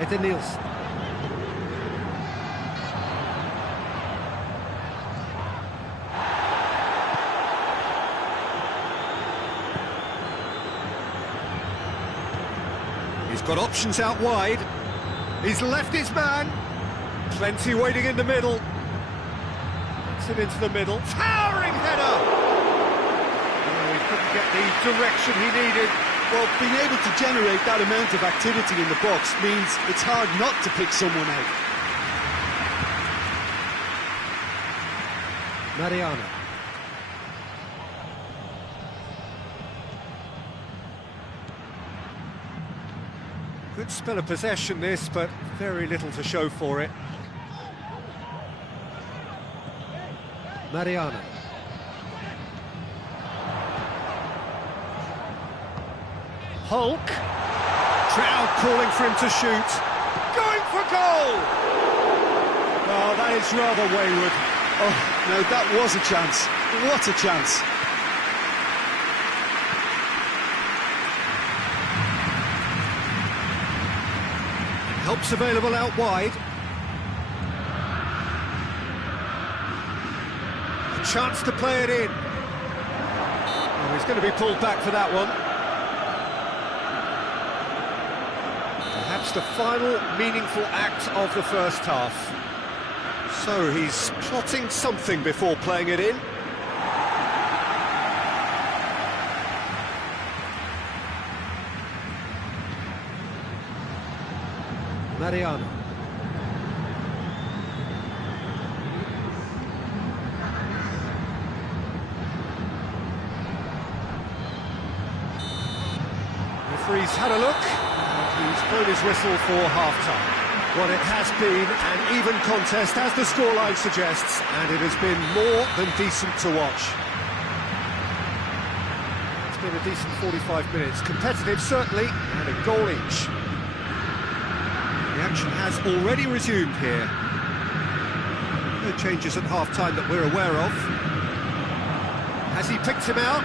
Eden Nielsen. He's got options out wide. He's left his man. Plenty waiting in the middle. Gets it into the middle. Towering header! Couldn't get the direction he needed. Well, being able to generate that amount of activity in the box means it's hard not to pick someone out. Mariano. Good spell of possession this, but very little to show for it. Mariano. Hulk. Crowd calling for him to shoot. Going for goal! Oh, that is rather wayward. Oh, now that was a chance. What a chance. Help's available out wide. A chance to play it in. Oh, he's going to be pulled back for that one. Perhaps the final meaningful act of the first half. So he's plotting something before playing it in. Mariano. Referee's had a look, and he's blown his whistle for half-time. Well, it has been an even contest, as the scoreline suggests, and it has been more than decent to watch. It's been a decent 45 minutes. Competitive, certainly, and a goal each. The action has already resumed here. No changes at half-time that we're aware of. Has he picked him out?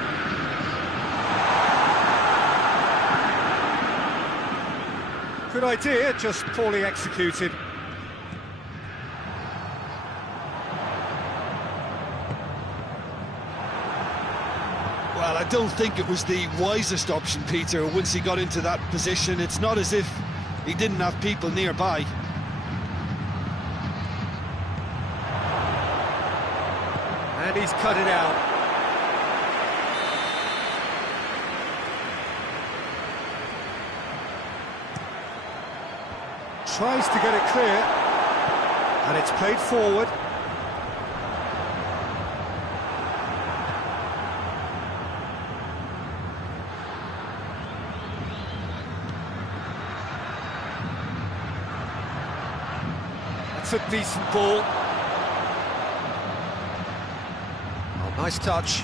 Good idea, just poorly executed. Well, I don't think it was the wisest option, Peter, once he got into that position. It's not as if he didn't have people nearby. And he's cut it out. Tries to get it clear, and it's played forward. That's a decent ball. Oh, nice touch.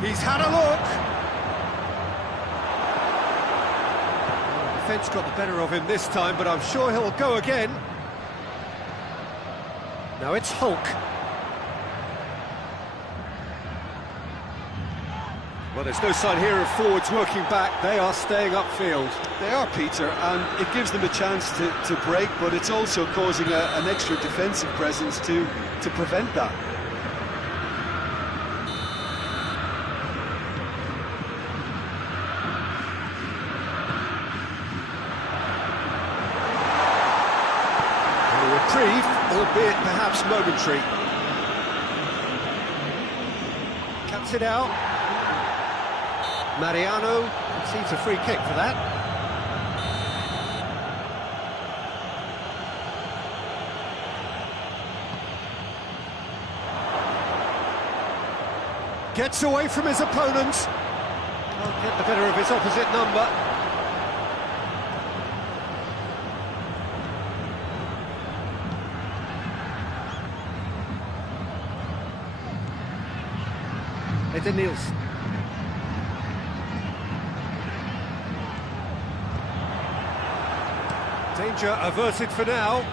He's had a look. Defence got the better of him this time, but I'm sure he'll go again. Now it's Hulk. Well, there's no sign here of forwards working back. They are staying upfield. They are, Peter, and it gives them a chance to break, but it's also causing an extra defensive presence to prevent that. Reprieve, albeit perhaps momentary. Cuts it out. Mariano receives a free kick for that. Gets away from his opponent. Can't get the better of his opposite number. Nielsen. Danger averted for now.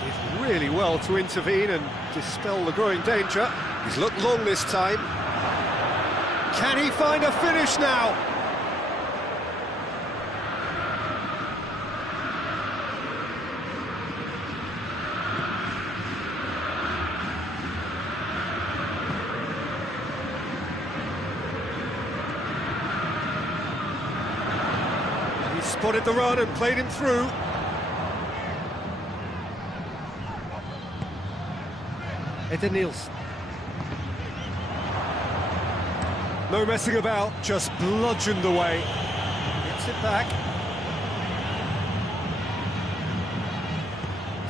Did really well to intervene and dispel the growing danger. He's looked long this time. Can he find a finish now? Spotted the run and played him through. Nielsen. No messing about, just bludgeoned away. Gets it back.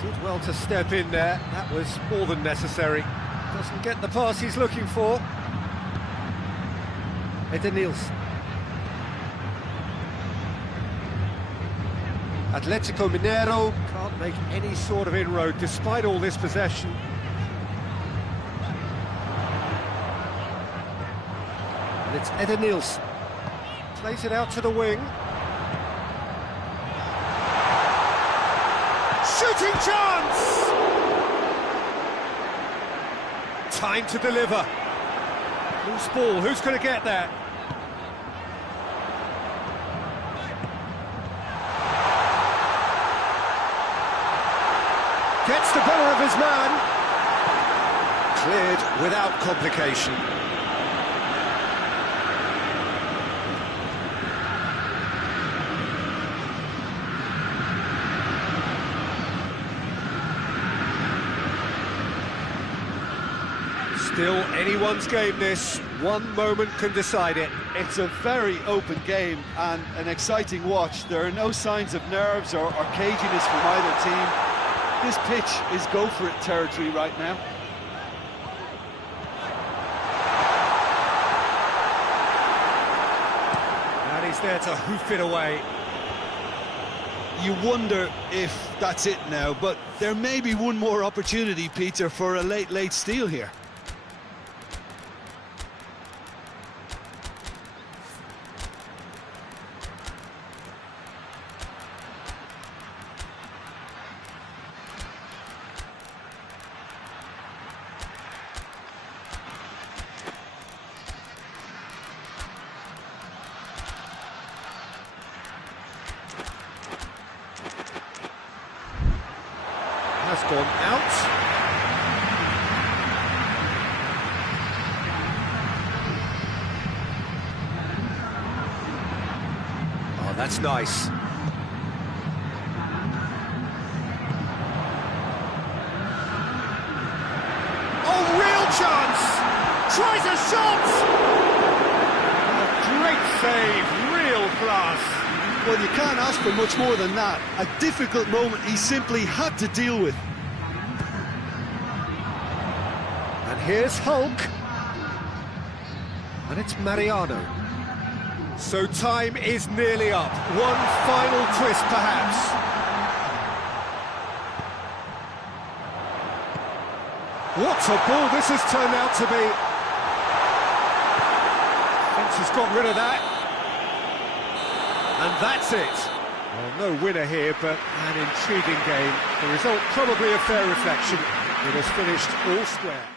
Did well to step in there, that was more than necessary. Doesn't get the pass he's looking for. Nielsen. Atletico Mineiro can't make any sort of inroad despite all this possession. And it's Eder Nielsen. Plays it out to the wing. Shooting chance! Time to deliver. Loose ball, who's going to get that? Gets the better of his man. Cleared without complication. Still anyone's game this, one moment can decide it. It's a very open game and an exciting watch. There are no signs of nerves or caginess from either team. This pitch is go-for-it territory right now. And he's there to hoof it away. You wonder if that's it now, but there may be one more opportunity, Peter, for a late steal here. Has gone out. Oh, that's nice. Oh, real chance! Tries a shot! A great save, real class. Well, you can't ask for much more than that. A difficult moment he simply had to deal with. And here's Hulk. And it's Mariano. So time is nearly up. One final twist, perhaps. What a ball this has turned out to be. Fence has got rid of that. And that's it. Well, no winner here, but an intriguing game. The result probably a fair reflection. It has finished all square.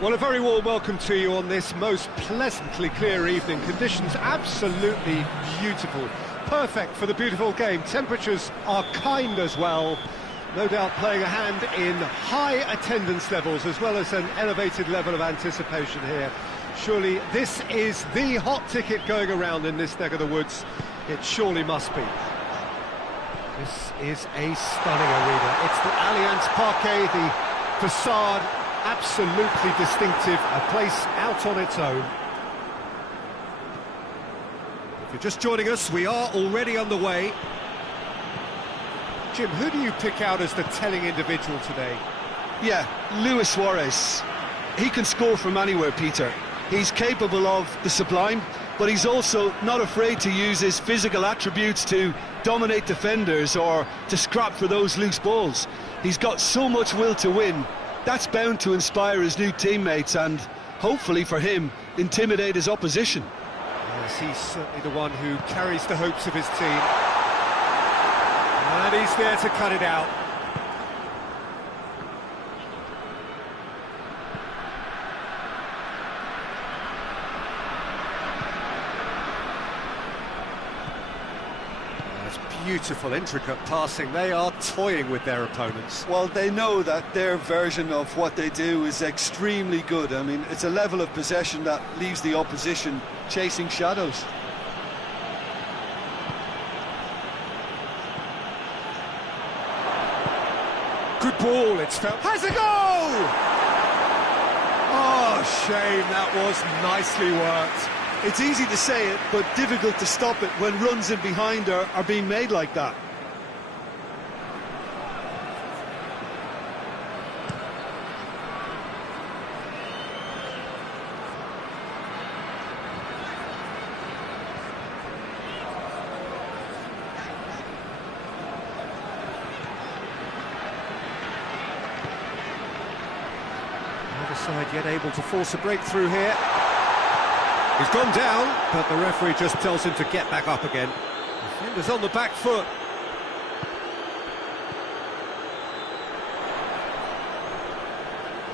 Well, a very warm welcome to you on this most pleasantly clear evening. Conditions absolutely beautiful. Perfect for the beautiful game. Temperatures are kind as well. No doubt playing a hand in high attendance levels as well as an elevated level of anticipation here. Surely this is the hot ticket going around in this neck of the woods. It surely must be. This is a stunning arena. It's the Allianz Parquet, the facade, absolutely distinctive, a place out on its own. If you're just joining us, we are already underway. Jim, who do you pick out as the telling individual today? Yeah, Luis Suarez. He can score from anywhere, Peter. He's capable of the sublime, but he's also not afraid to use his physical attributes to dominate defenders or to scrap for those loose balls. He's got so much will to win. That's bound to inspire his new teammates and, hopefully for him, intimidate his opposition. Yes, he's certainly the one who carries the hopes of his team. And he's there to cut it out. Beautiful, intricate passing. They are toying with their opponents. Well, they know that their version of what they do is extremely good. I mean, it's a level of possession that leaves the opposition chasing shadows. Good ball, it's felt. Has a goal! Oh, shame, that was nicely worked. It's easy to say it, but difficult to stop it when runs in behind are being made like that. Neither side yet able to force a breakthrough here. He's gone down, but the referee just tells him to get back up again. Defender's on the back foot.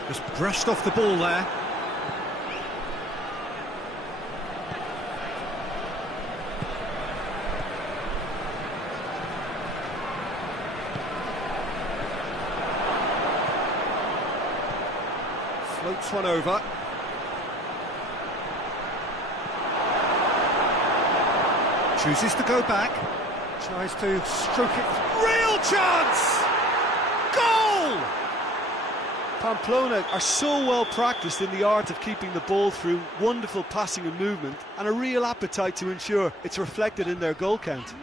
Just brushed off the ball there. Floats one over. Chooses to go back, tries to stroke it. Real chance! Goal! Pamplona are so well practiced in the art of keeping the ball through wonderful passing and movement, and a real appetite to ensure it's reflected in their goal count.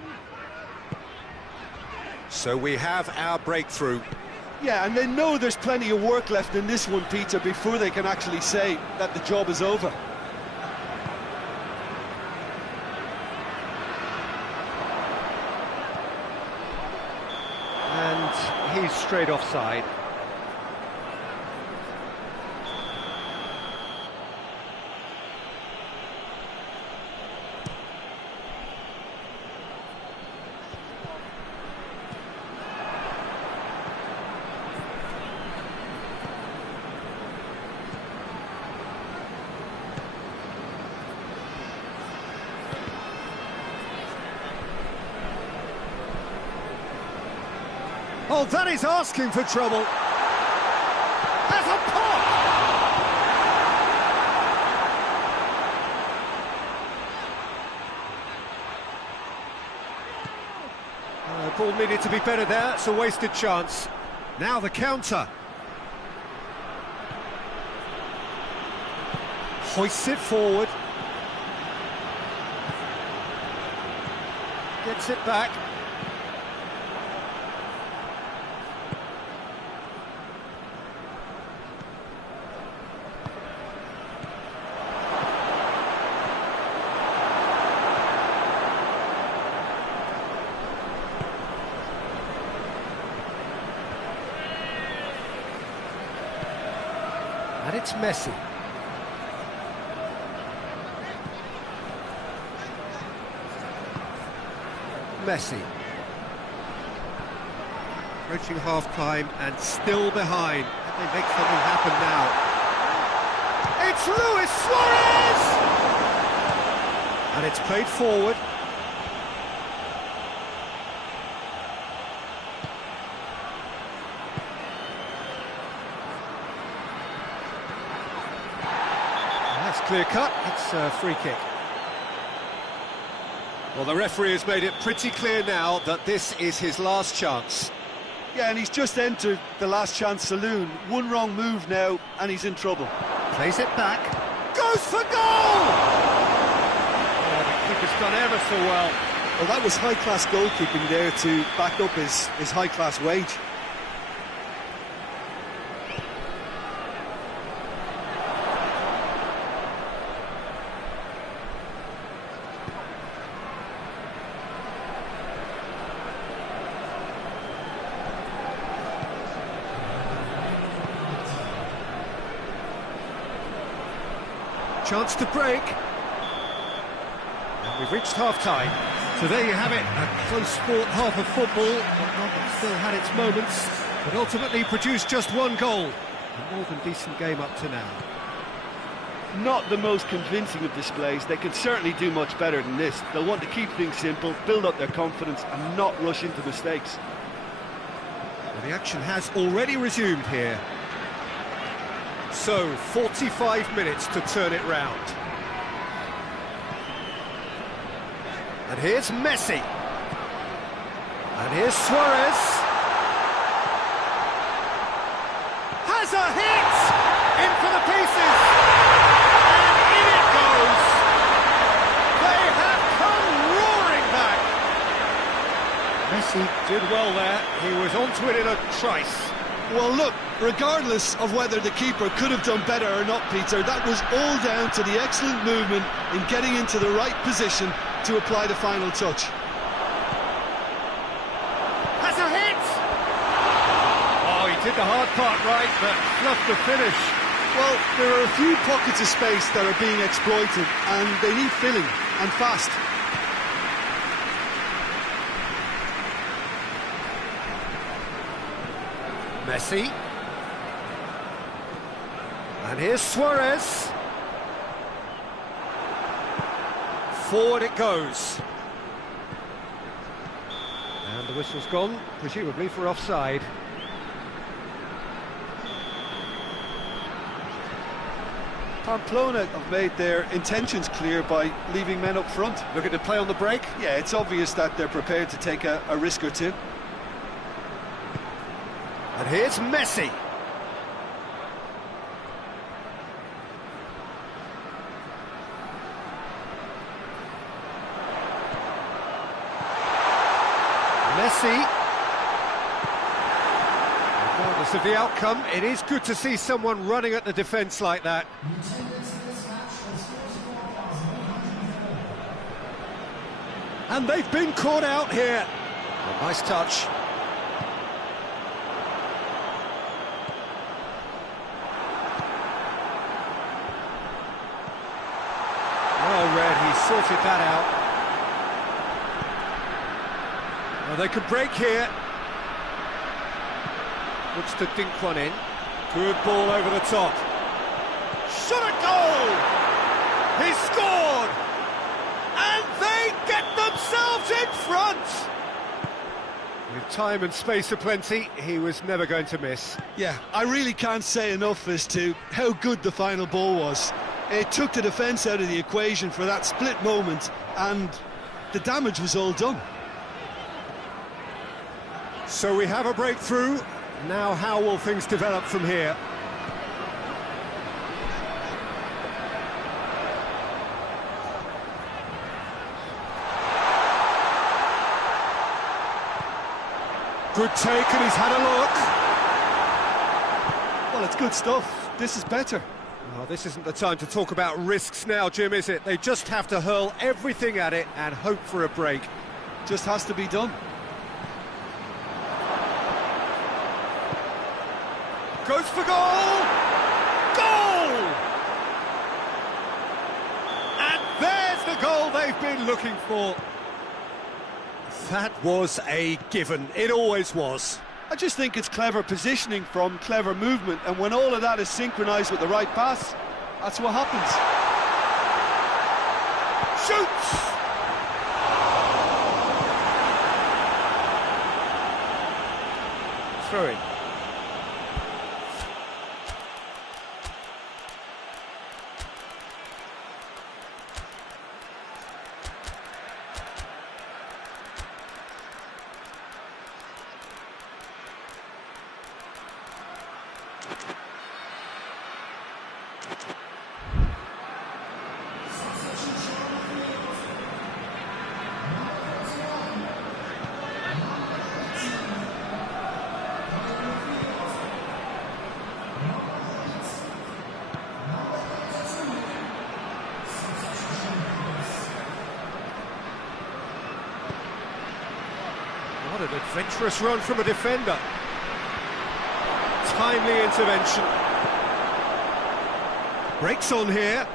So we have our breakthrough. Yeah, and they know there's plenty of work left in this one, Peter, before they can actually say that the job is over. He's straight offside. Oh, that is asking for trouble. That's a pop! Ball needed to be better there. It's a wasted chance. Now the counter. Hoists it forward. Gets it back. And it's Messi. Messi. Approaching half-time and still behind. Can they make something happen now? It's Luis Suarez! And it's played forward. That's clear cut, it's a free kick. Well, the referee has made it pretty clear now that this is his last chance. Yeah, and he's just entered the last chance saloon. One wrong move now, and he's in trouble. Plays it back. Goes for goal! Oh, the keeper's done ever so well. Well, that was high-class goalkeeping there to back up his high-class wage. Chance to break. And we've reached half-time. So there you have it, a close sport half of football, but one that still had its moments, but ultimately produced just one goal. A more than decent game up to now. Not the most convincing of displays. They can certainly do much better than this. They'll want to keep things simple, build up their confidence and not rush into mistakes. Well, the action has already resumed here. So, 45 minutes to turn it round. And here's Messi. And here's Suarez. Has a hit! In for the pieces! And in it goes! They have come roaring back! Messi did well there. He was onto it in a trice. Well, look, regardless of whether the keeper could have done better or not, Peter, that was all down to the excellent movement in getting into the right position to apply the final touch. Has a hit! Oh, he did the hard part right, but fluffed the finish. Well, there are a few pockets of space that are being exploited, and they need filling, and fast. Messi. And here's Suarez. Forward it goes. And the whistle's gone, presumably for offside. Pamplona have made their intentions clear by leaving men up front. Looking to play on the break. Yeah, it's obvious that they're prepared to take a risk or two. And here's Messi. Messi. Regardless of the outcome, it is good to see someone running at the defence like that. And they've been caught out here. A nice touch. Well read, he sorted that out. Well, they could break here. Looks to dink one in. Good ball over the top. Shot a goal! He scored! And they get themselves in front! With time and space aplenty, he was never going to miss. Yeah, I really can't say enough as to how good the final ball was. It took the defence out of the equation for that split moment, and the damage was all done. So we have a breakthrough. Now how will things develop from here? Good take, and he's had a look. Well, it's good stuff. This is better. Well, this isn't the time to talk about risks now, Jim, is it? They just have to hurl everything at it and hope for a break. Just has to be done. Goes for goal! Goal! And there's the goal they've been looking for. That was a given. It always was. I just think it's clever positioning from clever movement, and when all of that is synchronised with the right pass, That's what happens. Shoots! Throw in. What an adventurous run from a defender. Timely intervention. Breaks on here.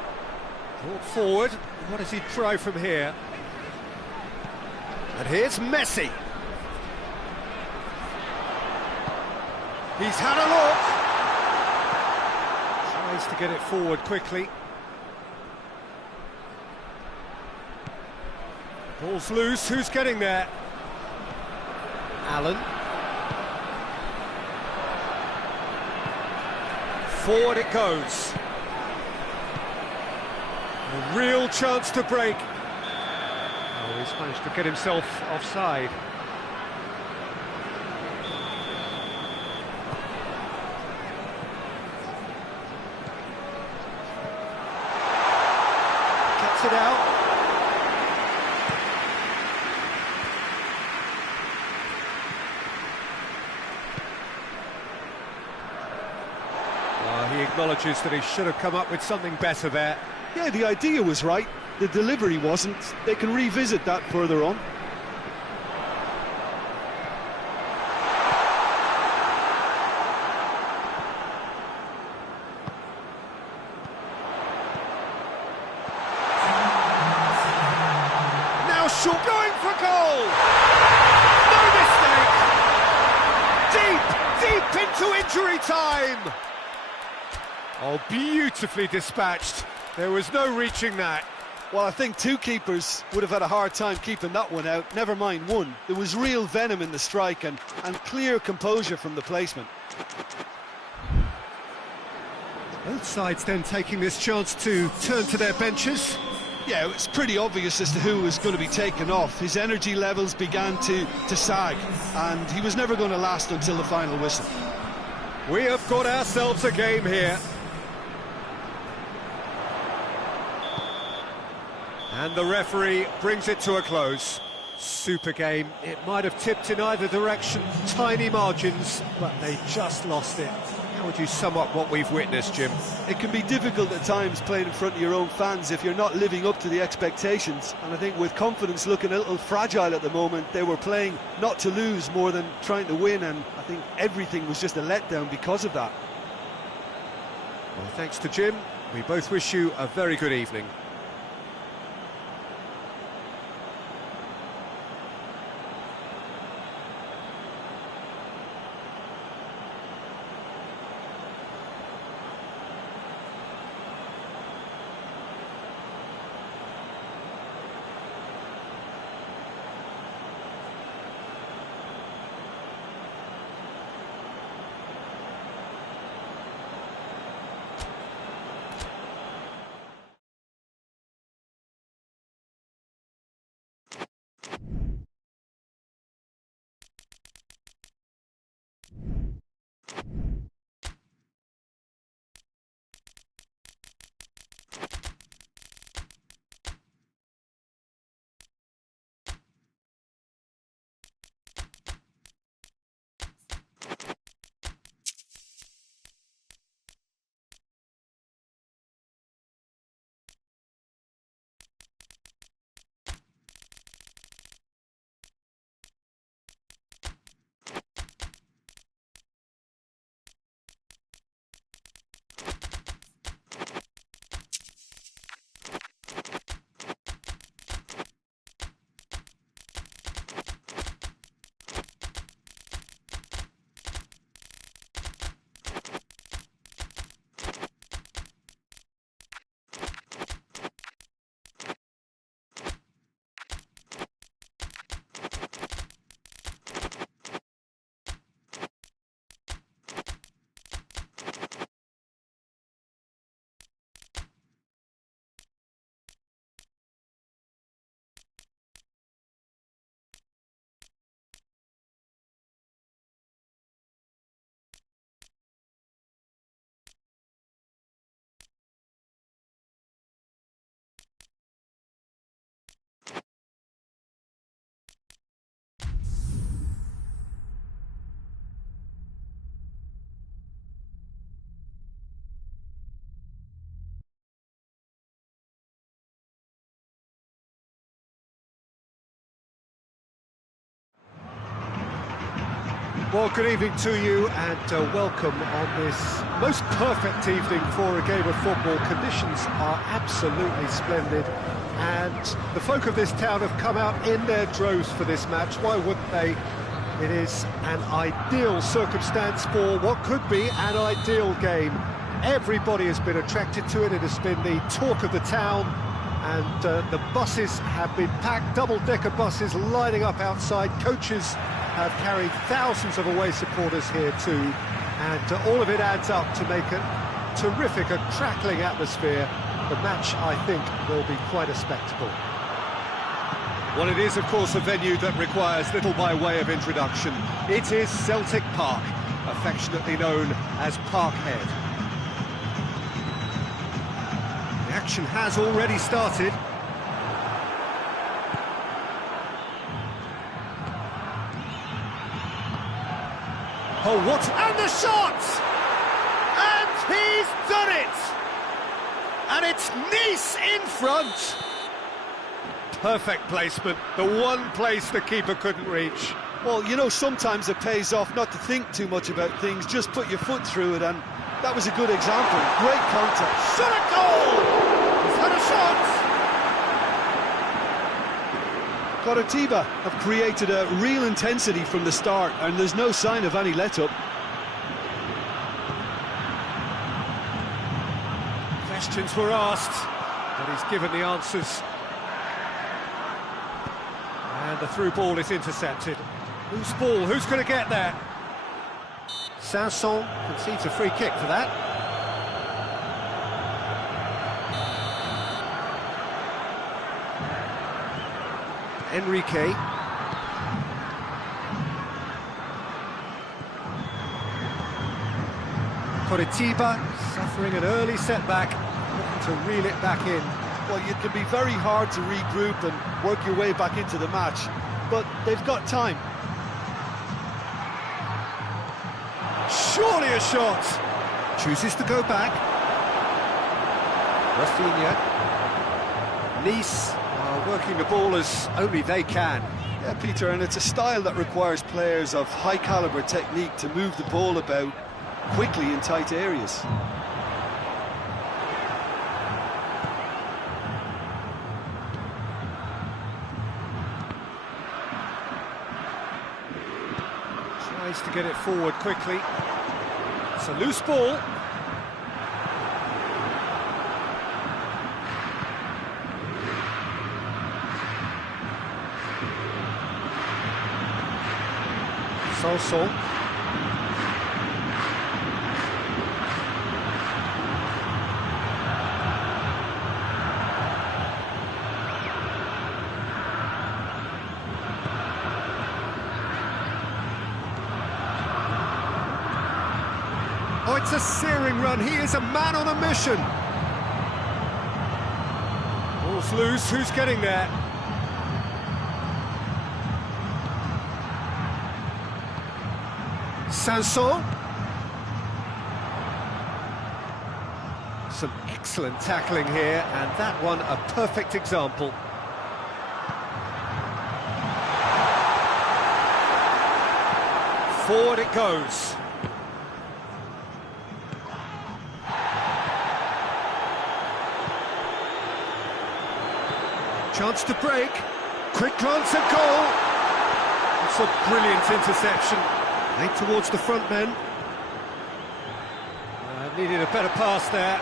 Brought forward. What does he try from here? And here's Messi. He's had a look. Tries to get it forward quickly. Ball's loose. Who's getting there? Allen. Forward it goes. A real chance to break. Oh, he's managed to get himself offside. Cuts it out. He acknowledges that he should have come up with something better there. Yeah, the idea was right, the delivery wasn't. They can revisit that further on. Now short, going for goal! No mistake! Deep into injury time! Oh, beautifully dispatched. There was no reaching that. Well, I think two keepers would have had a hard time keeping that one out, never mind one. There was real venom in the strike and clear composure from the placement. Both sides then taking this chance to turn to their benches. Yeah, it was pretty obvious as to who was going to be taken off. His energy levels began to sag, and he was never going to last until the final whistle. We have got ourselves a game here. And the referee brings it to a close. Super game. It might have tipped in either direction, tiny margins, but they just lost it. How would you sum up what we've witnessed, Jim? It can be difficult at times playing in front of your own fans if you're not living up to the expectations. And I think with confidence looking a little fragile at the moment, they were playing not to lose more than trying to win, and I think everything was just a letdown because of that. Well, thanks to Jim. We both wish you a very good evening. Well, good evening to you and welcome on this most perfect evening for a game of football. Conditions are absolutely splendid and the folk of this town have come out in their droves for this match. Why wouldn't they? It is an ideal circumstance for what could be an ideal game. Everybody has been attracted to it. It has been the talk of the town, and the buses have been packed, double-decker buses lining up outside. Coaches have carried thousands of away supporters here too, and all of it adds up to make a terrific, a crackling atmosphere. The match, I think, will be quite a spectacle. Well, it is, of course, a venue that requires little by way of introduction. It is Celtic Park, affectionately known as Parkhead. The action has already started. Oh, what? And the shot! And he's done it! And it's Nice in front! Perfect placement, the one place the keeper couldn't reach. Well, you know, sometimes it pays off not to think too much about things, just put your foot through it, and that was a good example. Great contact. Shot a goal! He's had a shot! Coritiba have created a real intensity from the start, and there's no sign of any let-up. Questions were asked, but he's given the answers. And the through ball is intercepted. Whose ball? Who's going to get there? Sanson concedes a free kick for that. Enrique. Coritiba suffering an early setback, looking to reel it back in. Well, it can be very hard to regroup and work your way back into the match, but they've got time. Surely a shot! Chooses to go back. Rafinha. Nice are working the ball as only they can. Yeah, Peter, and it's a style that requires players of high-caliber technique to move the ball about quickly in tight areas. Tries to get it forward quickly. It's a loose ball. Sanson. Oh, it's a searing run. He is a man on a mission. Ball's loose. Who's getting there? Sanson. Some excellent tackling here, and that one a perfect example. Forward it goes. Chance to break. Quick glance at goal. It's a brilliant interception. Aimed towards the front men. Needed a better pass there.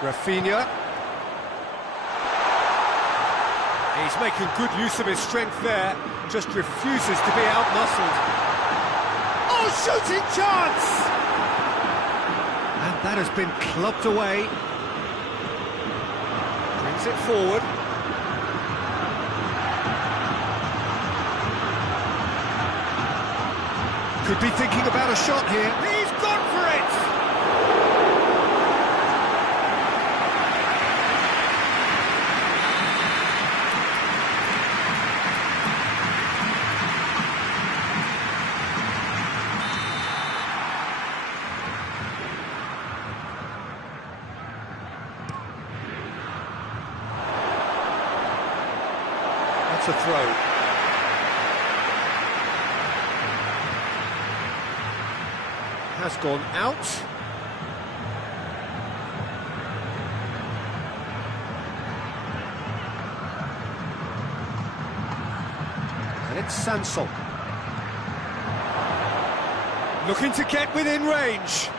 Rafinha. He's making good use of his strength there. Just refuses to be out-muscled. Oh, shooting chance! And that has been clubbed away. Brings it forward. Could be thinking about a shot here. He's gone for it! That's a throw. has gone out. And it's Sansol. Looking to get within range.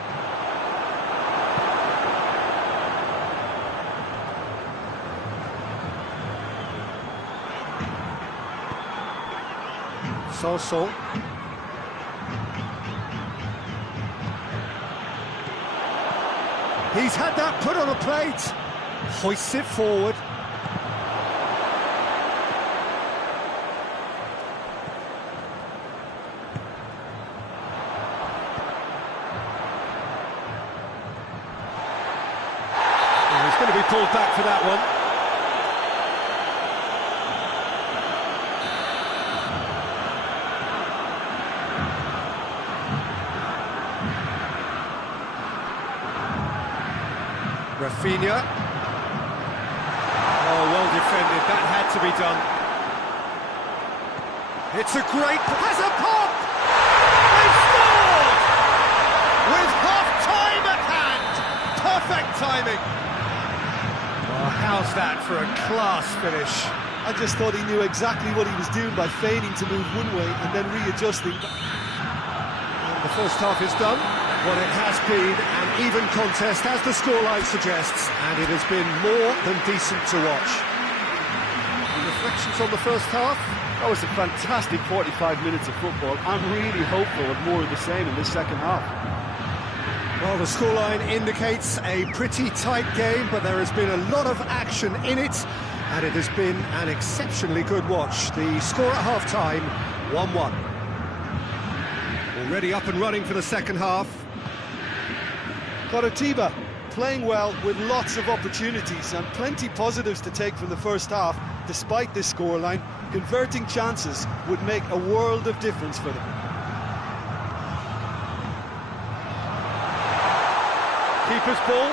Sansol. He's had that put on a plate. Hoists it forward. He's going to be pulled back for that one. Rafinha. Oh, well defended, that had to be done. It's a great... has a pop! They've scored! With half-time at hand! Perfect timing! Oh, how's that for a class finish? I just thought he knew exactly what he was doing by feigning to move one way and then readjusting. And the first half is done. Well, it has been an even contest, as the scoreline suggests, and it has been more than decent to watch. Reflections on the first half? That was a fantastic 45 minutes of football. I'm really hopeful of more of the same in this second half. Well, the scoreline indicates a pretty tight game, but there has been a lot of action in it, and it has been an exceptionally good watch. The score at half-time, 1-1. Already up and running for the second half. Coritiba playing well with lots of opportunities and plenty positives to take from the first half. Despite this scoreline, converting chances would make a world of difference for them. Keeper's ball.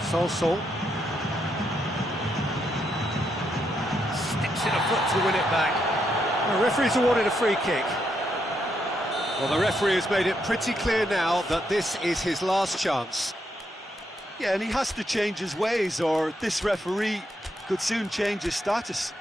Sansol. In a foot to win it back. The referee's awarded a free kick. Well, the referee has made it pretty clear now that this is his last chance. Yeah, and he has to change his ways, or this referee could soon change his status.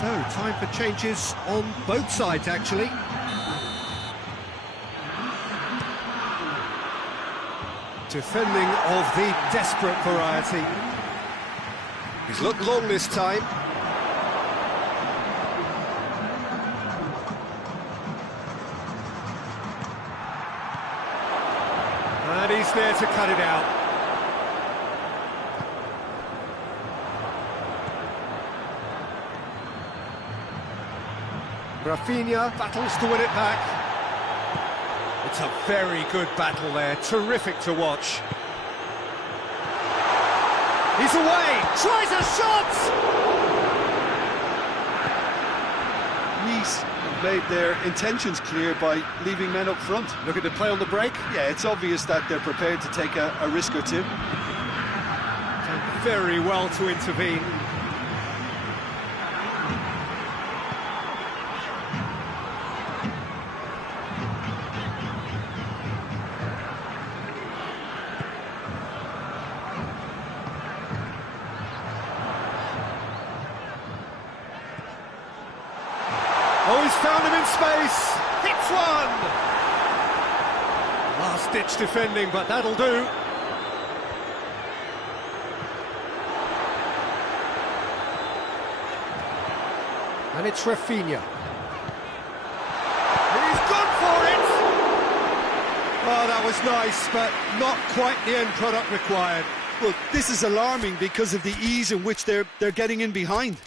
So, time for changes on both sides, actually. Defending of the desperate variety. He's looked long this time. And he's there to cut it out. Rafinha battles to win it back. It's a very good battle there, terrific to watch. He's away, tries a shot! Nice made their intentions clear by leaving men up front. Look at the play on the break. Yeah, it's obvious that they're prepared to take a risk or two. Done very well to intervene. Oh, he's found him in space. Hits one. Last-ditch defending, but that'll do. And it's Rafinha. He's gone for it. Oh, that was nice, but not quite the end product required. Well, this is alarming because of the ease in which they're getting in behind.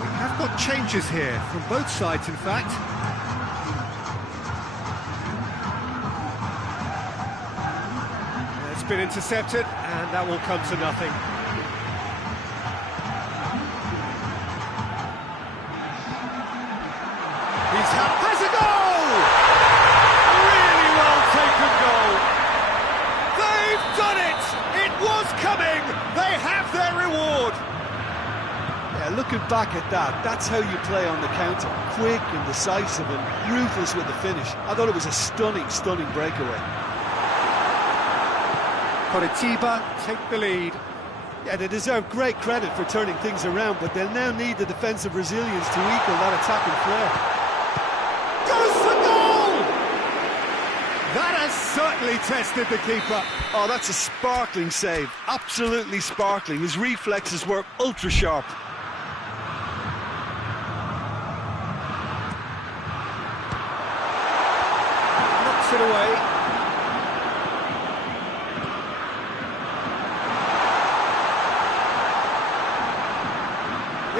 We have got changes here, from both sides in fact. It's been intercepted, and that will come to nothing. Has a goal! Really well taken goal. They've done it! It was coming! They have their reward! Yeah, looking back at that, that's how you play on the counter. Quick and decisive and ruthless with the finish. I thought it was a stunning, stunning breakaway. Coritiba take the lead. Yeah, they deserve great credit for turning things around, but they'll now need the defensive resilience to equal that attacking flair. Goes for goal! That has certainly tested the keeper. Oh, that's a sparkling save. Absolutely sparkling. His reflexes were ultra sharp. Knocks it away.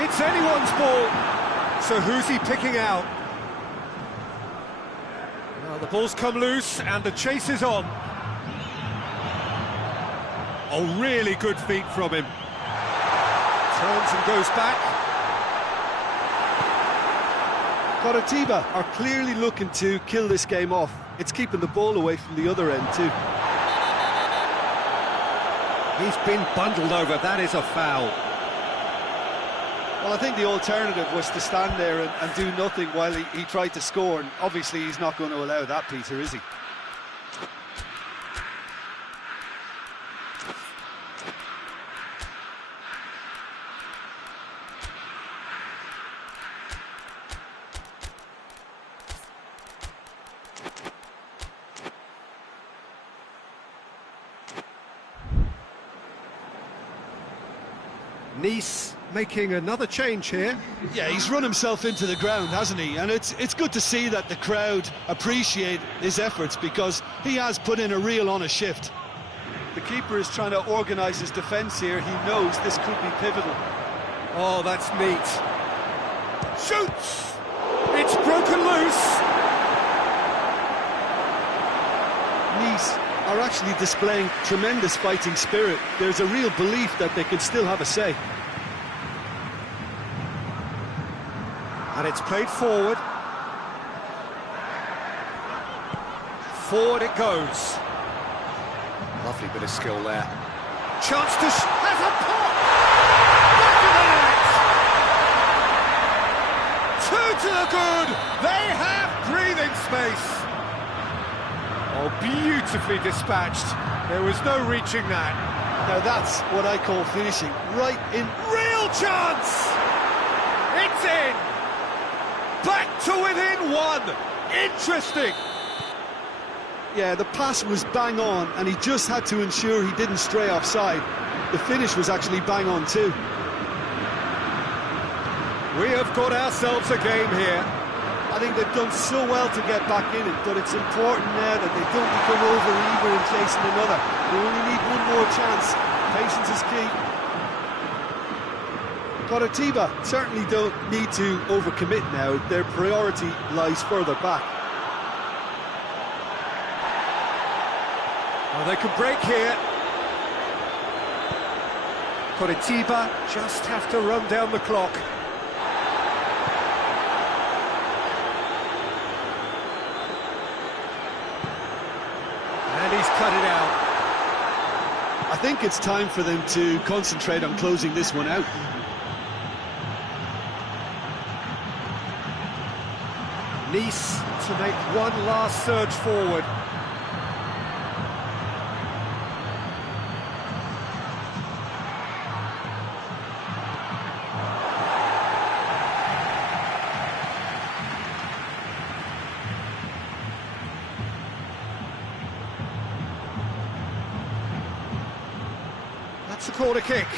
It's anyone's ball. So who's he picking out? Well, the ball's come loose and the chase is on. Oh, really good feet from him. Turns and goes back. Coritiba are clearly looking to kill this game off. It's keeping the ball away from the other end too. He's been bundled over. That is a foul. Well, I think the alternative was to stand there and do nothing while he tried to score, and obviously he's not going to allow that, Peter, is he? Nice making another change here. Yeah, he's run himself into the ground, hasn't he? And it's good to see that the crowd appreciate his efforts, because he has put in a real honest shift. The keeper is trying to organise his defence here. He knows this could be pivotal. Oh, that's neat. Shoots! It's broken loose. Nice are actually displaying tremendous fighting spirit. There's a real belief that they can still have a say. And it's played forward. Forward it goes. Lovely bit of skill there. Chance to has a pop! Back of the net! Two to the good! They have breathing space. Oh, beautifully dispatched. There was no reaching that. Now that's what I call finishing. Right in. Real chance! It's in! Back to within one! Interesting! Yeah, the pass was bang on, and he just had to ensure he didn't stray offside. The finish was actually bang on too. We have got ourselves a game here. I think they've done so well to get back in it, but it's important now that they don't become over-eager in chasing another. They only need one more chance. Patience is key. Coritiba certainly don't need to overcommit now. Their priority lies further back. Oh, they can break here. Coritiba just have to run down the clock. And he's cut it out. I think it's time for them to concentrate on closing this one out. Nice to make one last surge forward. That's a corner kick.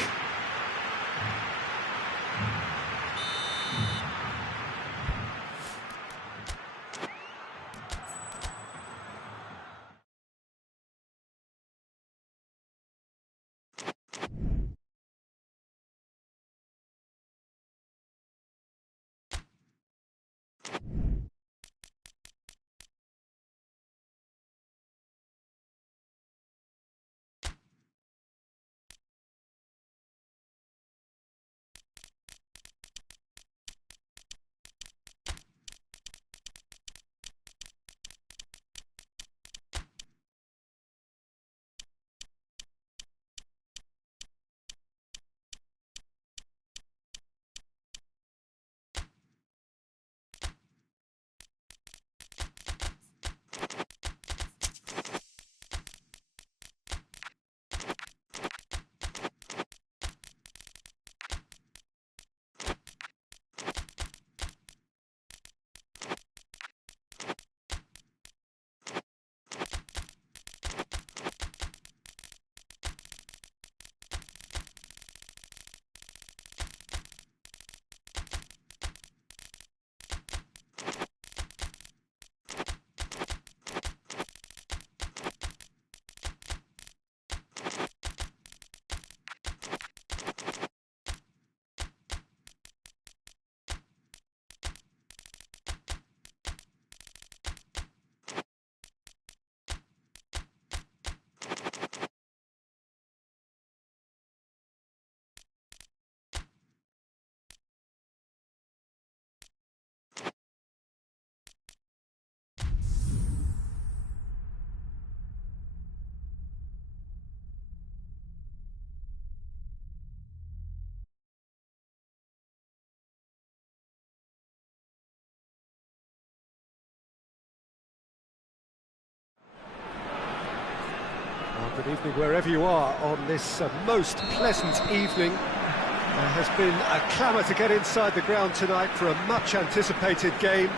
Good evening wherever you are on this most pleasant evening. There has been a clamour to get inside the ground tonight for a much-anticipated game.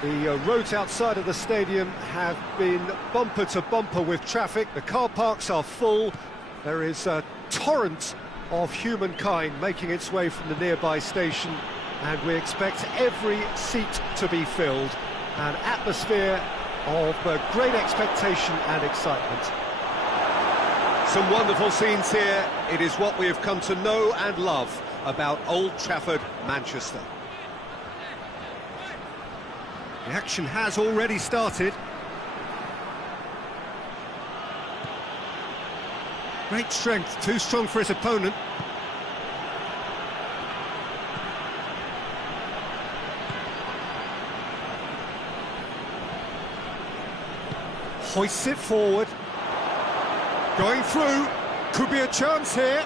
The roads outside of the stadium have been bumper to bumper with traffic. The car parks are full. There is a torrent of humankind making its way from the nearby station, and we expect every seat to be filled. An atmosphere of great expectation and excitement. Some wonderful scenes here. It is what we have come to know and love about Old Trafford, Manchester. The action has already started. Great strength, too strong for his opponent. Hoists it forward. Going through, could be a chance here.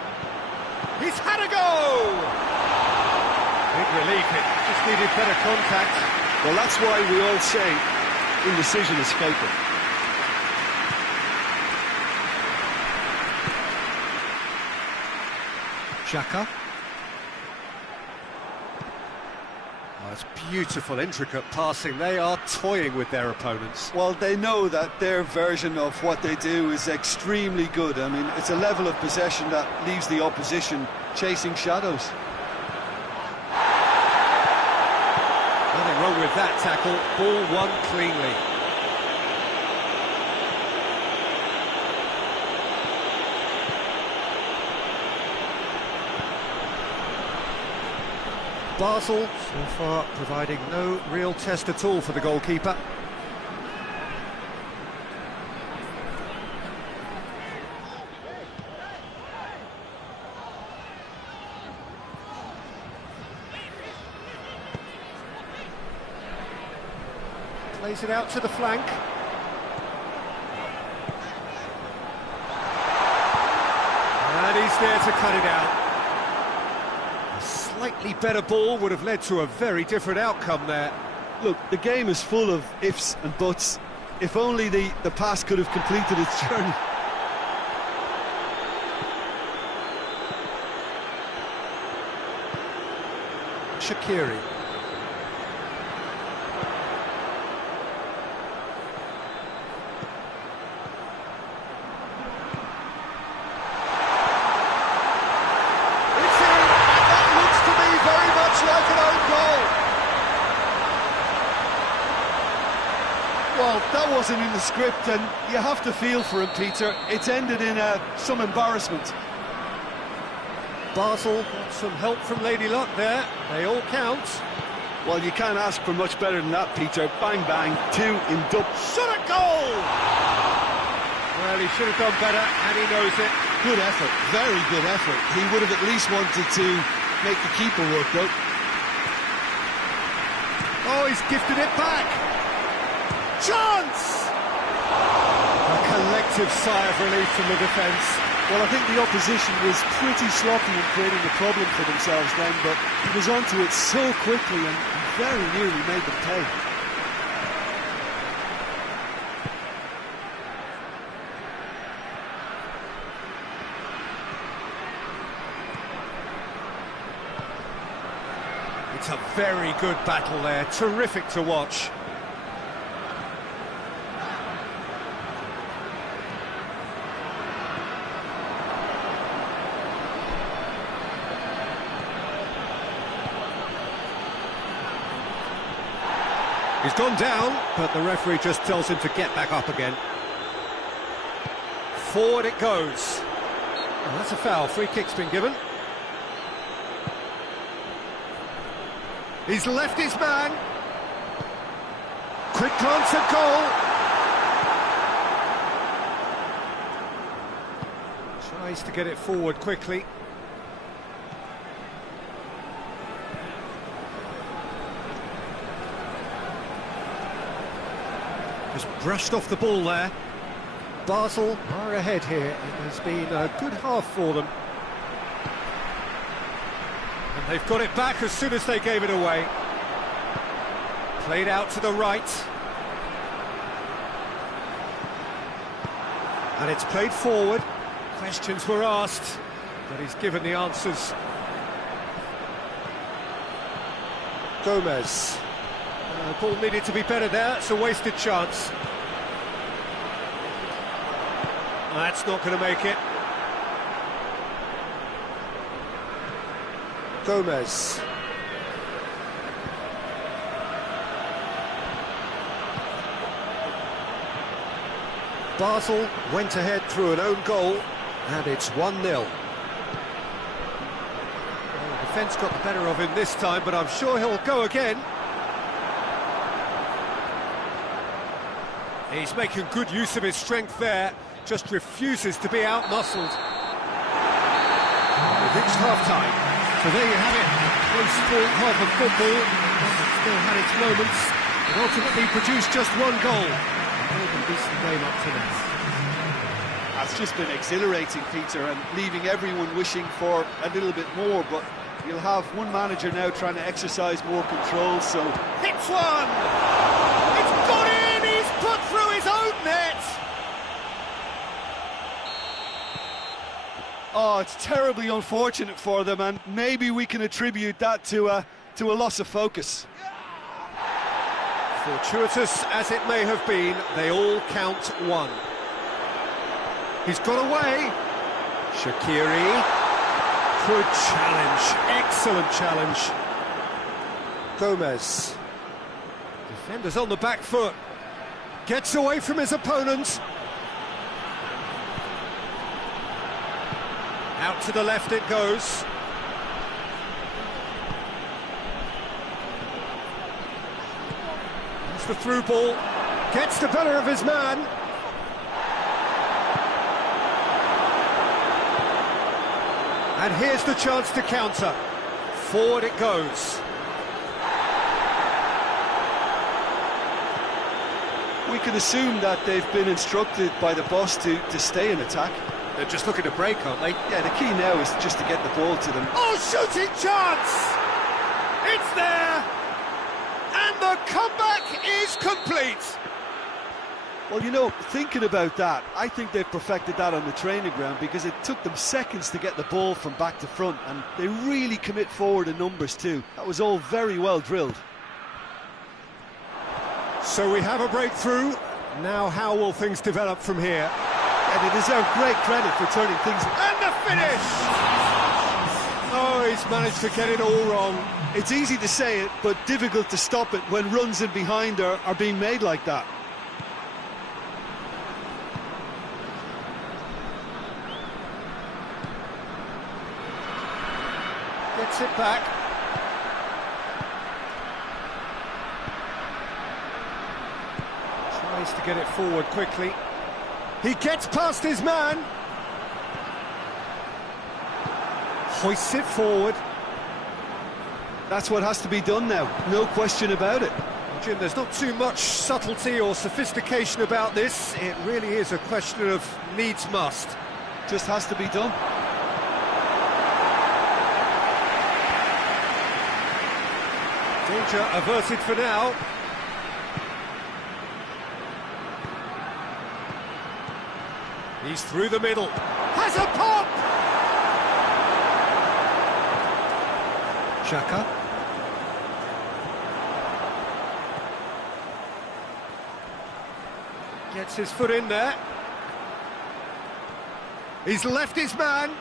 He's had a go! Big relief, it just needed better contact. Well, that's why we all say indecision is fatal. Xhaka. Oh, it's beautiful, intricate passing. They are toying with their opponents. Well, they know that their version of what they do is extremely good. I mean, it's a level of possession that leaves the opposition chasing shadows. Nothing wrong with that tackle. Ball won cleanly. Basel, so far, providing no real test at all for the goalkeeper. Plays it out to the flank. And he's there to cut it out. A slightly better ball would have led to a very different outcome there. Look, the game is full of ifs and buts. If only the pass could have completed its journey. Shaqiri. Well, that wasn't in the script, and you have to feel for him, Peter. It's ended in some embarrassment. Basel got some help from Lady Luck there. They all count. Well, you can't ask for much better than that, Peter. Bang, bang, 2 in double. Shot at goal! Well, he should have done better, and he knows it. Good effort, very good effort. He would have at least wanted to make the keeper work, though. Oh, he's gifted it back. Chance! A collective sigh of relief from the defence. Well, I think the opposition was pretty sloppy in creating a problem for themselves then, but he was onto it so quickly and very nearly made them pay. It's a very good battle there, terrific to watch. He's gone down, but the referee just tells him to get back up again. Forward it goes. Oh, that's a foul. Free kick's been given. He's left his man. Quick glance at goal. Tries to get it forward quickly. Just brushed off the ball there. Basel are ahead here. It has been a good half for them. And they've got it back as soon as they gave it away. Played out to the right. And it's played forward. Questions were asked, but he's given the answers. Gomez. Ball needed to be better there, it's a wasted chance. That's not going to make it. Gomez. Basel went ahead through an own goal, and it's 1-0. Well, the defence got the better of him this time, but I'm sure he'll go again. He's making good use of his strength there, just refuses to be out-muscled. We've reached half-time, so there you have it. Close fought half of football, but still had its moments, and ultimately produced just one goal. Decent game up to this. That's just been exhilarating, Peter, and leaving everyone wishing for a little bit more, but you'll have one manager now trying to exercise more control, so... Hits one! It's gone in! He's put through his own net! Oh, it's terribly unfortunate for them, and maybe we can attribute that to a loss of focus. Fortuitous as it may have been, they all count one. He's got away. Shaqiri. Good challenge. Excellent challenge. Gomez. Defenders on the back foot. Gets away from his opponent. Out to the left it goes. The through ball, gets the better of his man. And here's the chance to counter. Forward it goes. We can assume that they've been instructed by the boss to stay in attack. They're just looking to break, aren't they? Yeah, the key now is just to get the ball to them. Oh, shooting chance! It's there! And the comeback is complete! Well, you know, thinking about that, I think they've perfected that on the training ground because it took them seconds to get the ball from back to front, and they really commit forward in numbers too. That was all very well drilled. So we have a breakthrough. Now how will things develop from here? And they deserve great credit for turning things... And the finish! Oh, he's managed to get it all wrong. It's easy to say it, but difficult to stop it when runs in behind are being made like that. Gets it back. Tries to get it forward quickly. He gets past his man. Hoists it forward. That's what has to be done now, no question about it. Jim, there's not too much subtlety or sophistication about this. It really is a question of needs must. Just has to be done. Danger averted for now. He's through the middle. Has a pop! Xhaka. Gets his foot in there. He's left his man.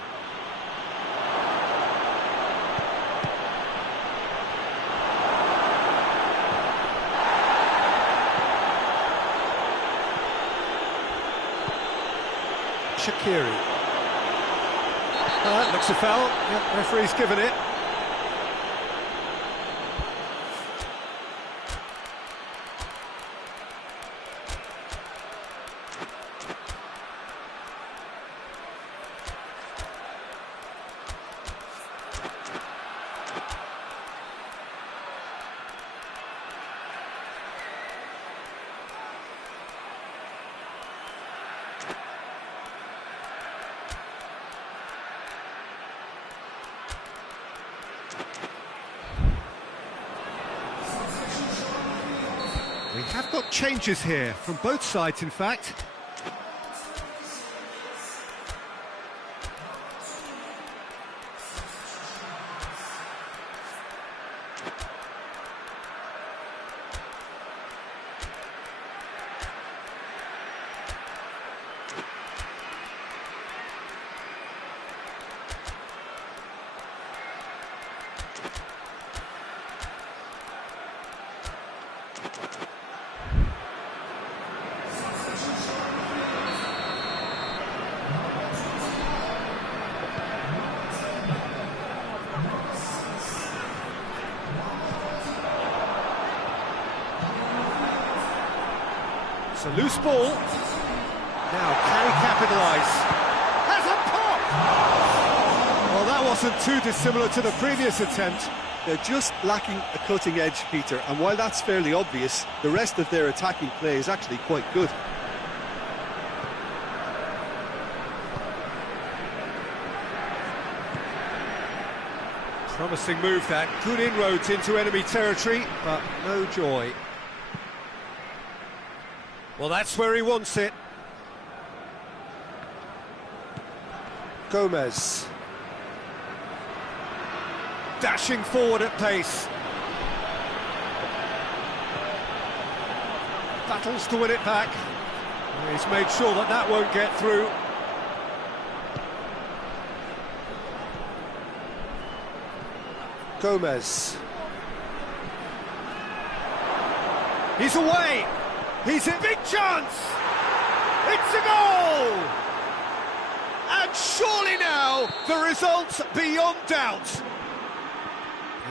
Shaqiri. That looks a foul. Yep, referee's given it. We have got changes here, from both sides in fact. It's a loose ball. Now, can he capitalise? Has a pop! Well, that wasn't too dissimilar to the previous attempt. They're just lacking a cutting edge, Peter, and while that's fairly obvious, the rest of their attacking play is actually quite good. Promising move that, good inroads into enemy territory, but no joy. Well, that's where he wants it. Gomez. Dashing forward at pace. Battles to win it back. He's made sure that that won't get through. Gomez. He's away. He's in big chance. It's a goal. And surely now the result's beyond doubt.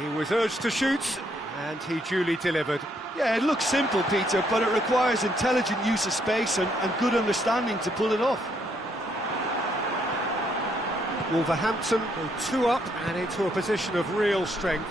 He was urged to shoot and he duly delivered. Yeah, it looks simple, Peter, but it requires intelligent use of space and good understanding to pull it off. Wolverhampton go 2 up and into a position of real strength.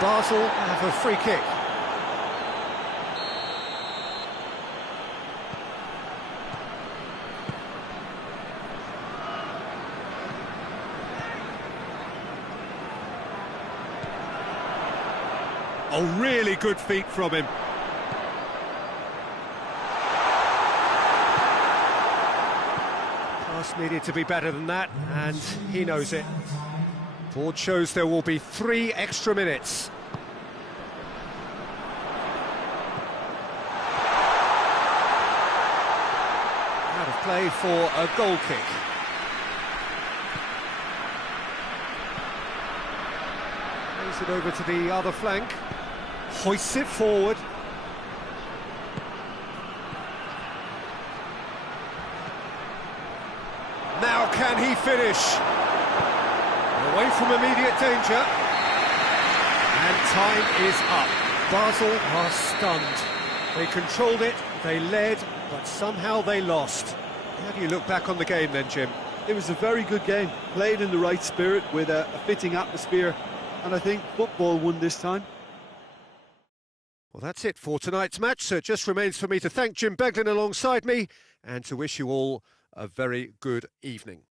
Basel have a free kick. Oh, really good feet from him. Pass needed to be better than that, and he knows it. Board shows there will be 3 extra minutes. Out of play for a goal kick. Plays it over to the other flank. Hoists it forward. Now can he finish? Away from immediate danger. And time is up. Basel are stunned. They controlled it, they led, but somehow they lost. How do you look back on the game then, Jim? It was a very good game, played in the right spirit with a fitting atmosphere, and I think football won this time. Well, that's it for tonight's match, so it just remains for me to thank Jim Beglin alongside me and to wish you all a very good evening.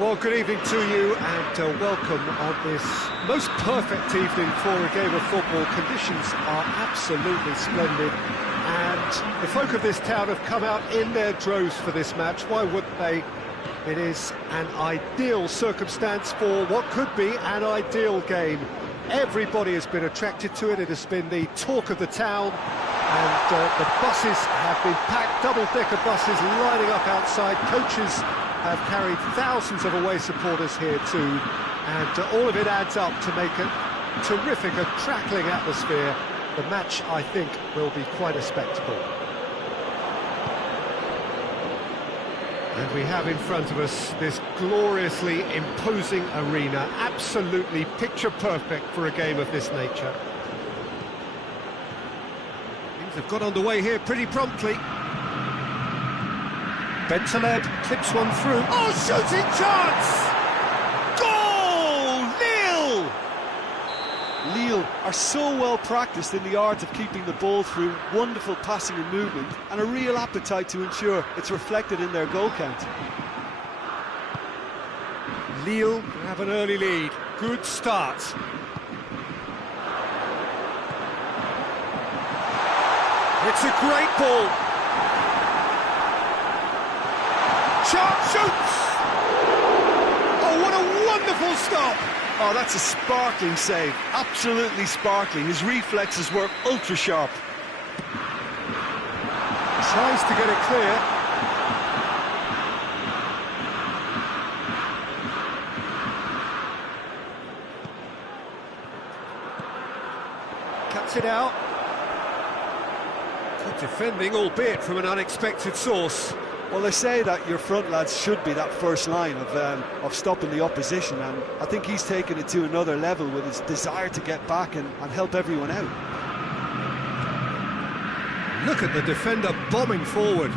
Well, good evening to you and welcome on this most perfect evening for a game of football. Conditions are absolutely splendid and the folk of this town have come out in their droves for this match. Why wouldn't they? It is an ideal circumstance for what could be an ideal game. Everybody has been attracted to it. It has been the talk of the town, and the buses have been packed, double-decker buses lining up outside. Coaches have carried thousands of away supporters here too, and all of it adds up to make a terrific, a crackling atmosphere. The match, I think, will be quite a spectacle. And we have in front of us this gloriously imposing arena, absolutely picture perfect for a game of this nature. Things have got underway here pretty promptly. Bentaleb clips one through. Oh, shooting chance! Goal! Lille! Lille are so well practiced in the art of keeping the ball through, wonderful passing and movement, and a real appetite to ensure it's reflected in their goal count. Lille have an early lead. Good start. It's a great ball. Sharp shoots! Oh, what a wonderful stop! Oh, that's a sparkling save, absolutely sparkling. His reflexes were ultra sharp. Tries to get it clear. Cuts it out. Good defending, albeit from an unexpected source. Well, they say that your front lads should be that first line of stopping the opposition, and I think he's taken it to another level with his desire to get back and help everyone out. Look at the defender bombing forward.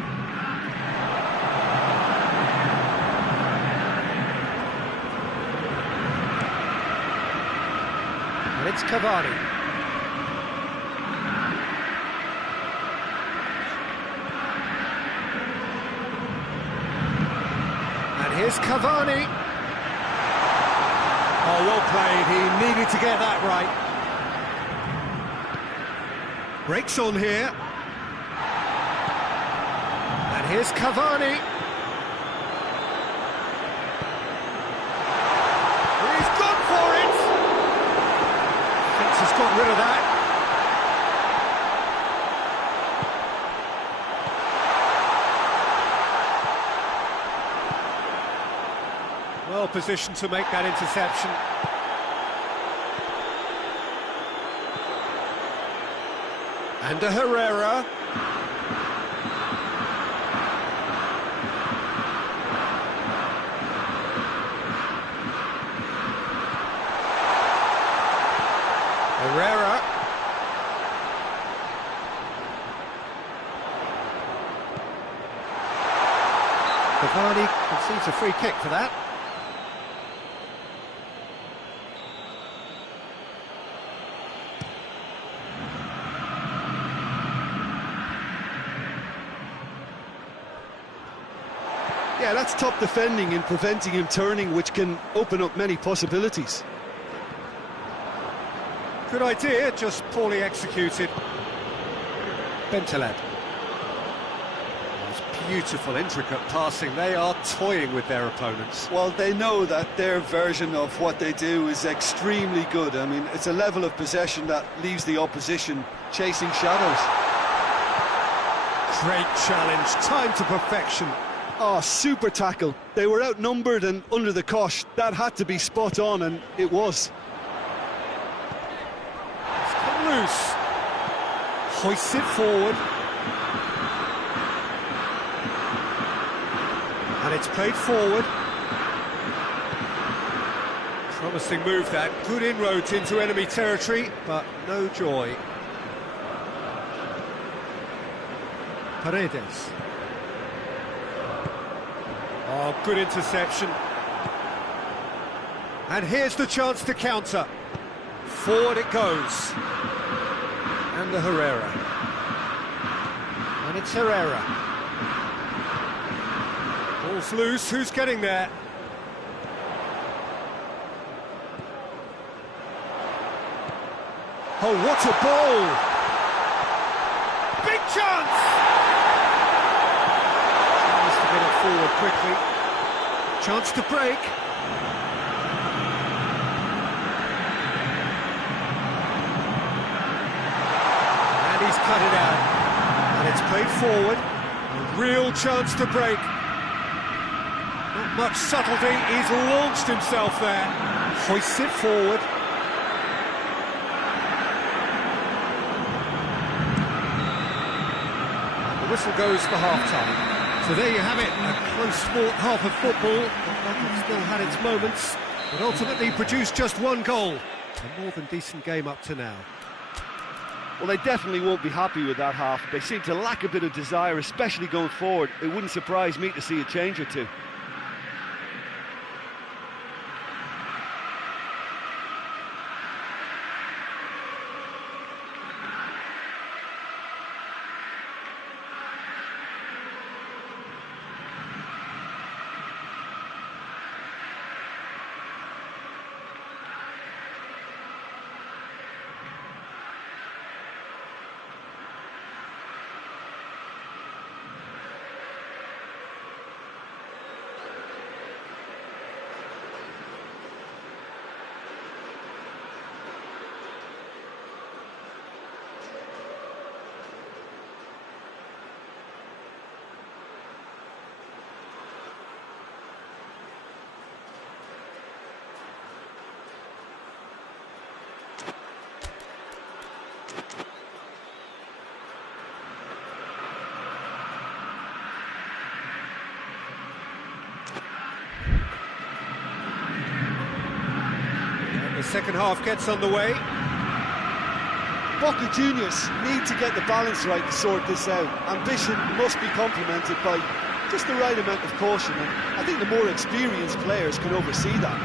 And it's Cavani. Here's Cavani. Oh, well played. He needed to get that right. Breaks on here. And here's Cavani. He's gone for it. Thinks he's got rid of that. Well positioned to make that interception. And a Herrera. Herrera. Cavani concedes a free kick for that. Yeah, that's top defending and preventing him turning, which can open up many possibilities. Good idea, just poorly executed. Bentaleb. It's beautiful, intricate passing. They are toying with their opponents. Well, they know that their version of what they do is extremely good. I mean, it's a level of possession that leaves the opposition chasing shadows. Great challenge, time to perfection. Oh, super tackle. They were outnumbered and under the cosh. That had to be spot on, and it was. It's come loose. Hoists it forward. And it's played forward. Promising move that. Good inroads into enemy territory, but no joy. Paredes. Oh, good interception. And here's the chance to counter. Forward it goes. And the Herrera. And it's Herrera. Ball's loose, who's getting there? Oh, what a ball! Big chance! Tries to get it forward quickly. Chance to break. And he's cut it out. And it's played forward. A real chance to break. Not much subtlety, he's launched himself there. Hoists it forward. The whistle goes for half-time. So there you have it, a close-fought half of football. That still had its moments, but ultimately produced just one goal. A more than decent game up to now. Well, they definitely won't be happy with that half. They seem to lack a bit of desire, especially going forward. It wouldn't surprise me to see a change or two. The second half gets underway. Boca Juniors need to get the balance right to sort this out. Ambition must be complemented by just the right amount of caution, and I think the more experienced players can oversee that.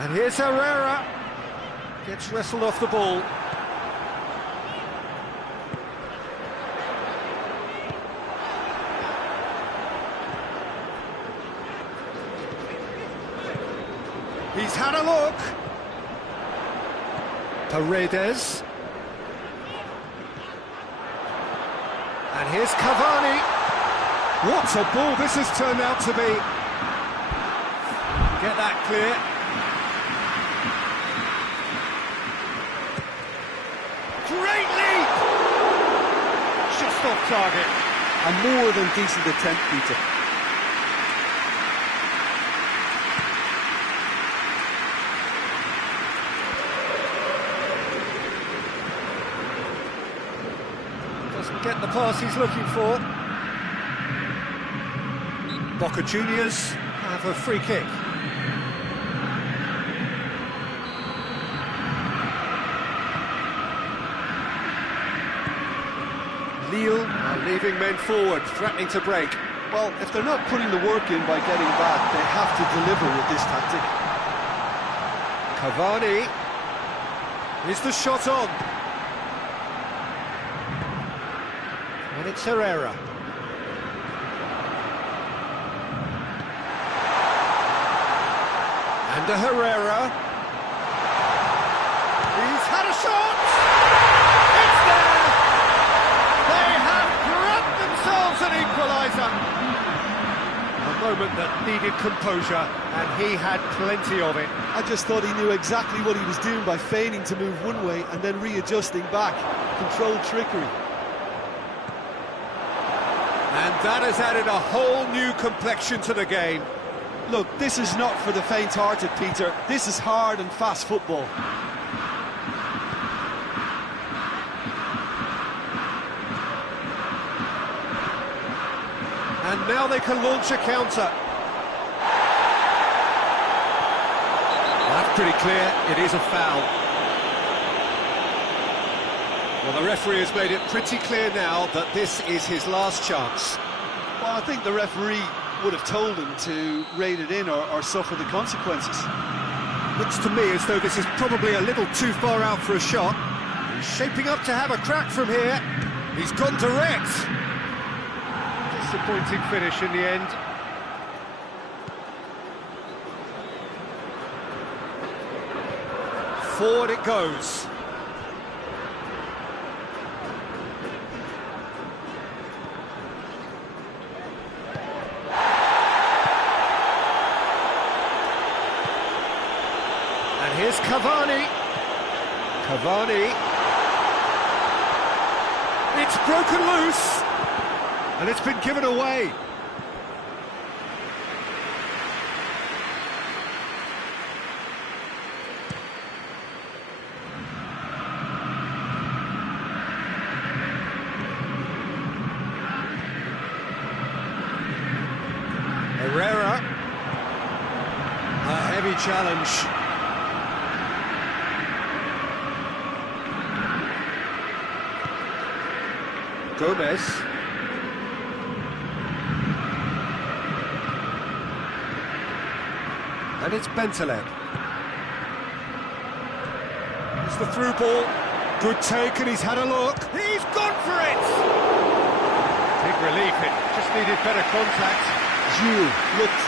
And here's Herrera. Gets wrestled off the ball. He's had a look. Paredes. And here's Cavani. What a ball this has turned out to be. Get that clear. Great leap! Just off target. A more than decent attempt, Peter. Doesn't get the pass he's looking for. Boca Juniors have a free kick. Lille are leaving men forward, threatening to break. Well, if they're not putting the work in by getting back, they have to deliver with this tactic. Cavani. Is the shot on? And it's Herrera. And a Herrera. He's had a shot! It's there! They have grabbed themselves an equaliser. A moment that needed composure, and he had plenty of it. I just thought he knew exactly what he was doing by feigning to move one way and then readjusting back. Controlled trickery. And that has added a whole new complexion to the game. Look, this is not for the faint-hearted, Peter. This is hard and fast football. And now they can launch a counter. That's pretty clear, it is a foul. Well, the referee has made it pretty clear now that this is his last chance. Well, I think the referee would have told him to rate it in or suffer the consequences. Looks to me as though this is probably a little too far out for a shot. shaping up to have a crack from here. He's gone direct. Disappointing finish in the end. Forward it goes. And here's Cavani. Cavani. It's broken loose. And it's been given away. Herrera. A heavy challenge. Gomez. And it's Bentaleb. It's the through ball. Good take, and he's had a look. He's gone for it! Big relief, it just needed better contact. Jules looked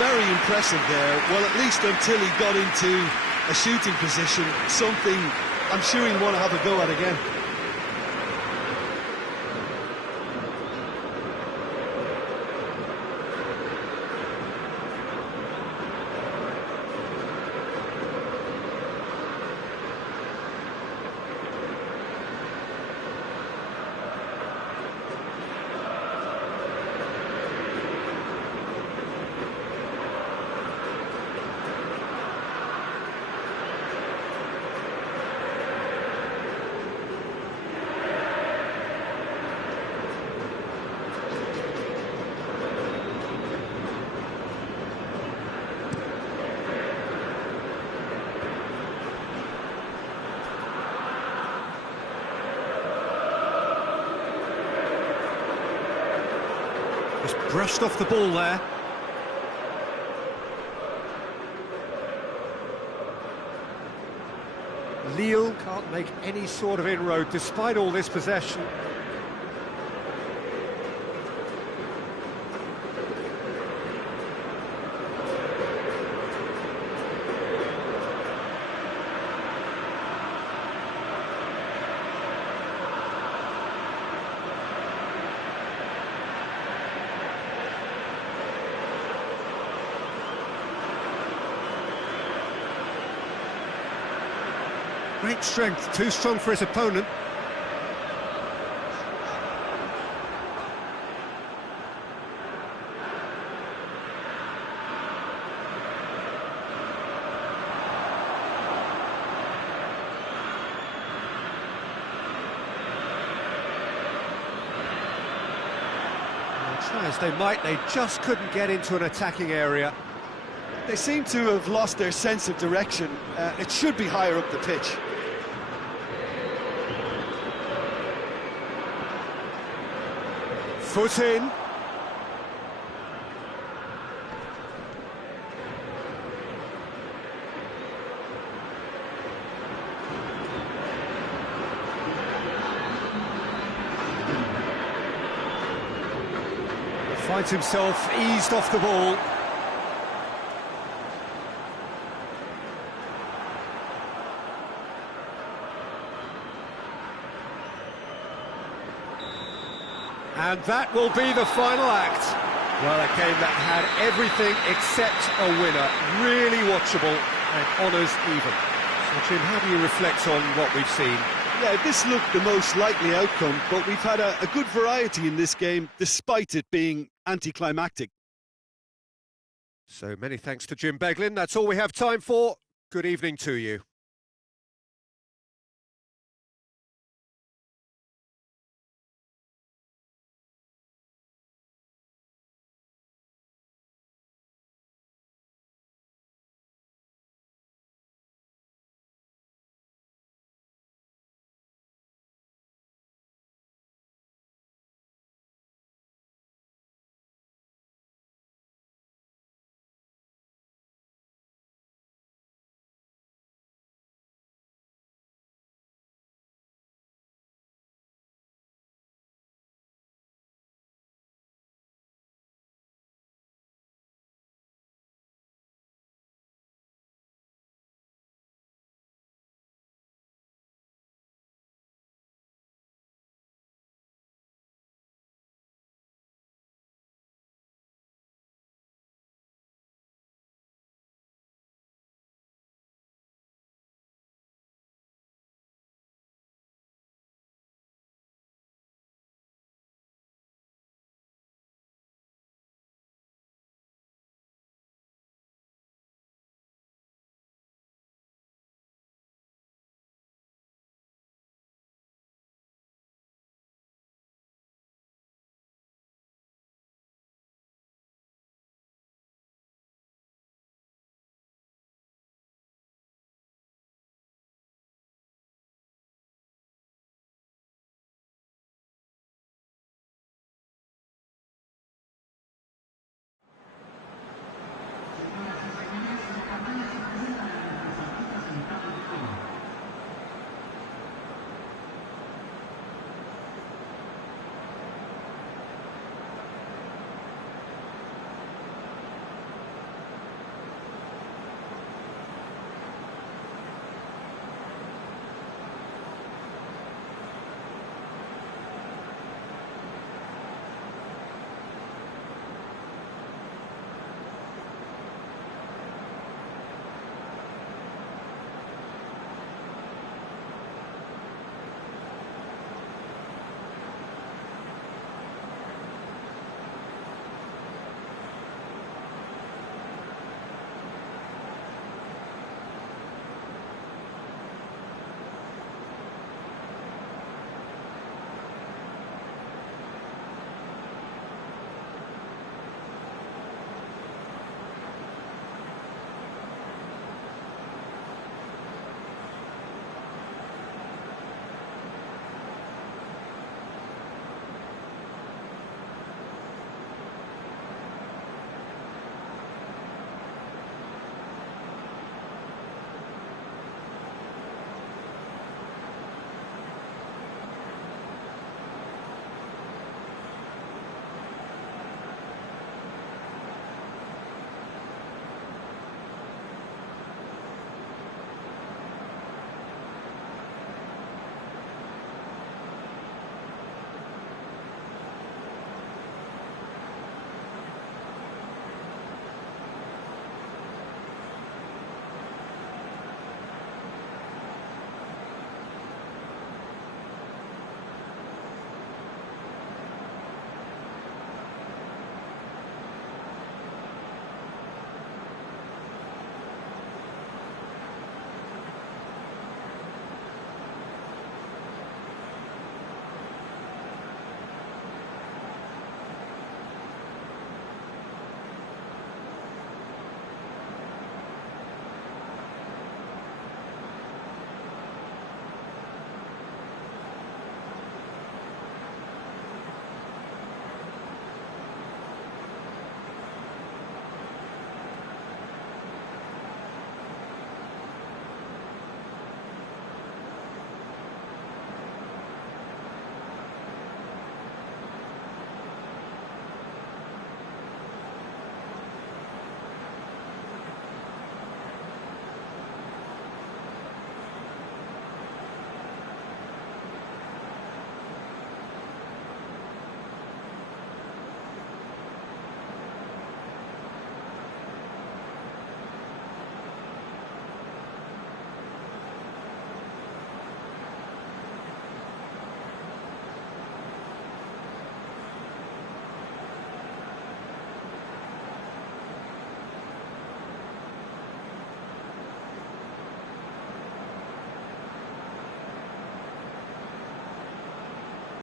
very impressive there, well, at least until he got into a shooting position, something I'm sure he'll want to have a go at again. Just brushed off the ball there. Lille can't make any sort of inroad despite all this possession. Great strength, too strong for his opponent. Try as they might, they just couldn't get into an attacking area. They seem to have lost their sense of direction. It should be higher up the pitch. Foot in. Finds himself eased off the ball. And that will be the final act. Well, a game that had everything except a winner. Really watchable and honours even. So, Jim, how do you reflect on what we've seen? Yeah, this looked the most likely outcome, but we've had a good variety in this game, despite it being anticlimactic. So many thanks to Jim Beglin. That's all we have time for. Good evening to you.